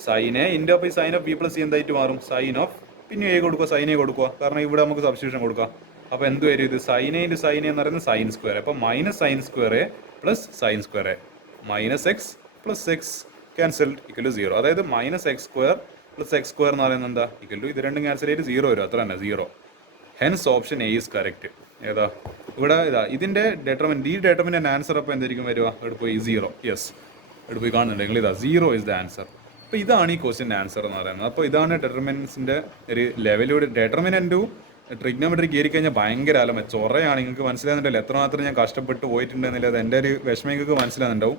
സൈൻ എ ഇൻറ്റു അപ്പോൾ ഈ sine of B plus C എന്തായിട്ട് മാറും സൈൻ ഓഫ് പിന്നെ എ കൊടുക്കുക സൈൻ എ കൊടുക്കുക, കാരണം ഇവിടെ നമുക്ക് സബ്സ്റ്റിറ്റ്യൂഷൻ കൊടുക്കാം. അപ്പോൾ എന്ത് വരും ഇത് sine A into sine A എന്ന് പറയുന്നത് സൈൻ സ്ക്വയർ. അപ്പോൾ minus sine square A plus sine square A minus X plus X cancelled equal to 0. അതായത് minus X square plus X square എന്ന് പറയുന്നത് എന്താ ഈക്വൽ ടു ഇത് രണ്ടും ക്യാൻസൽ ചെയ്ത് 0 വരും, അത്ര തന്നെ 0. Hence option A is correct. ഏതാ ഇവിടെ ഇതാ ഇതിൻ്റെ ഡെറ്റർമിനൻ്റ് ഈ ഡെറ്റർമിനൻ്റ് ആൻസർ അപ്പോൾ എന്തായിരിക്കും വരിക ഇവിടെ പോയി 0. യെസ്, ഇവിടെ പോയി കാണുന്നുണ്ടെങ്കിൽ ഇതാ 0 ഇസ് ദ ആൻസർ. അപ്പോൾ ഇതാണ് ഈ ക്വസ്റ്റ്യൻ്റെ ആൻസർ എന്ന് പറയുന്നത്. അപ്പോൾ ഇതാണ് ഡെറ്റർമിനൻസിൻ്റെ ഒരു ലെവലിലൂടെ ഡെറ്റർമിനൻറ്റും ട്രിഗ്നോമെട്രി കയറി കഴിഞ്ഞാൽ ഭയങ്കര അലമ ചൊറയാണ്. നിങ്ങൾക്ക് മനസ്സിലാകുന്നുണ്ടല്ലോ എത്രമാത്രം ഞാൻ കഷ്ടപ്പെട്ട് പോയിട്ടുണ്ടെന്നില്ല, എൻ്റെ ഒരു വിഷമം നിങ്ങൾക്ക് മനസ്സിലാകുന്നുണ്ടാവും.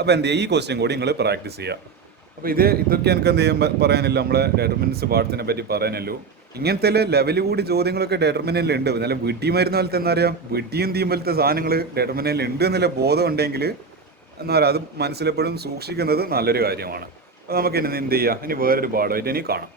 അപ്പോൾ എന്ത് ചെയ്യുക ഈ ക്വസ്റ്റ്യൻ കൂടി നിങ്ങൾ പ്രാക്ടീസ് ചെയ്യുക. അപ്പോൾ ഇതൊക്കെ എനിക്ക് എന്ത് ചെയ്യാൻ പറയാനില്ല, നമ്മളെ ഡെറ്റർമിനൻസ് പാഠത്തിനെ പറ്റി പറയാനല്ലോ. ഇങ്ങനത്തെ ലെവൽ കൂടി ചോദ്യങ്ങളൊക്കെ ഡെറ്റർമിനലിൽ ഉണ്ട്. നല്ല വീട്ടി മരുന്ന് പോലത്തെ എന്താ പറയുക വീട്ടിയും തീയും പോലത്തെ സാധനങ്ങൾ ഡെറ്റർമിനലിൽ ഉണ്ട് എന്നുള്ള ബോധം ഉണ്ടെങ്കിൽ എന്താ പറയുക അത് മനസ്സിലെപ്പോഴും സൂക്ഷിക്കുന്നത് നല്ലൊരു കാര്യമാണ്. അപ്പോൾ നമുക്ക് ഇനി എന്ത് ചെയ്യാം, ഇനി വേറൊരു പാഠമായിട്ട് ഇനി കാണാം.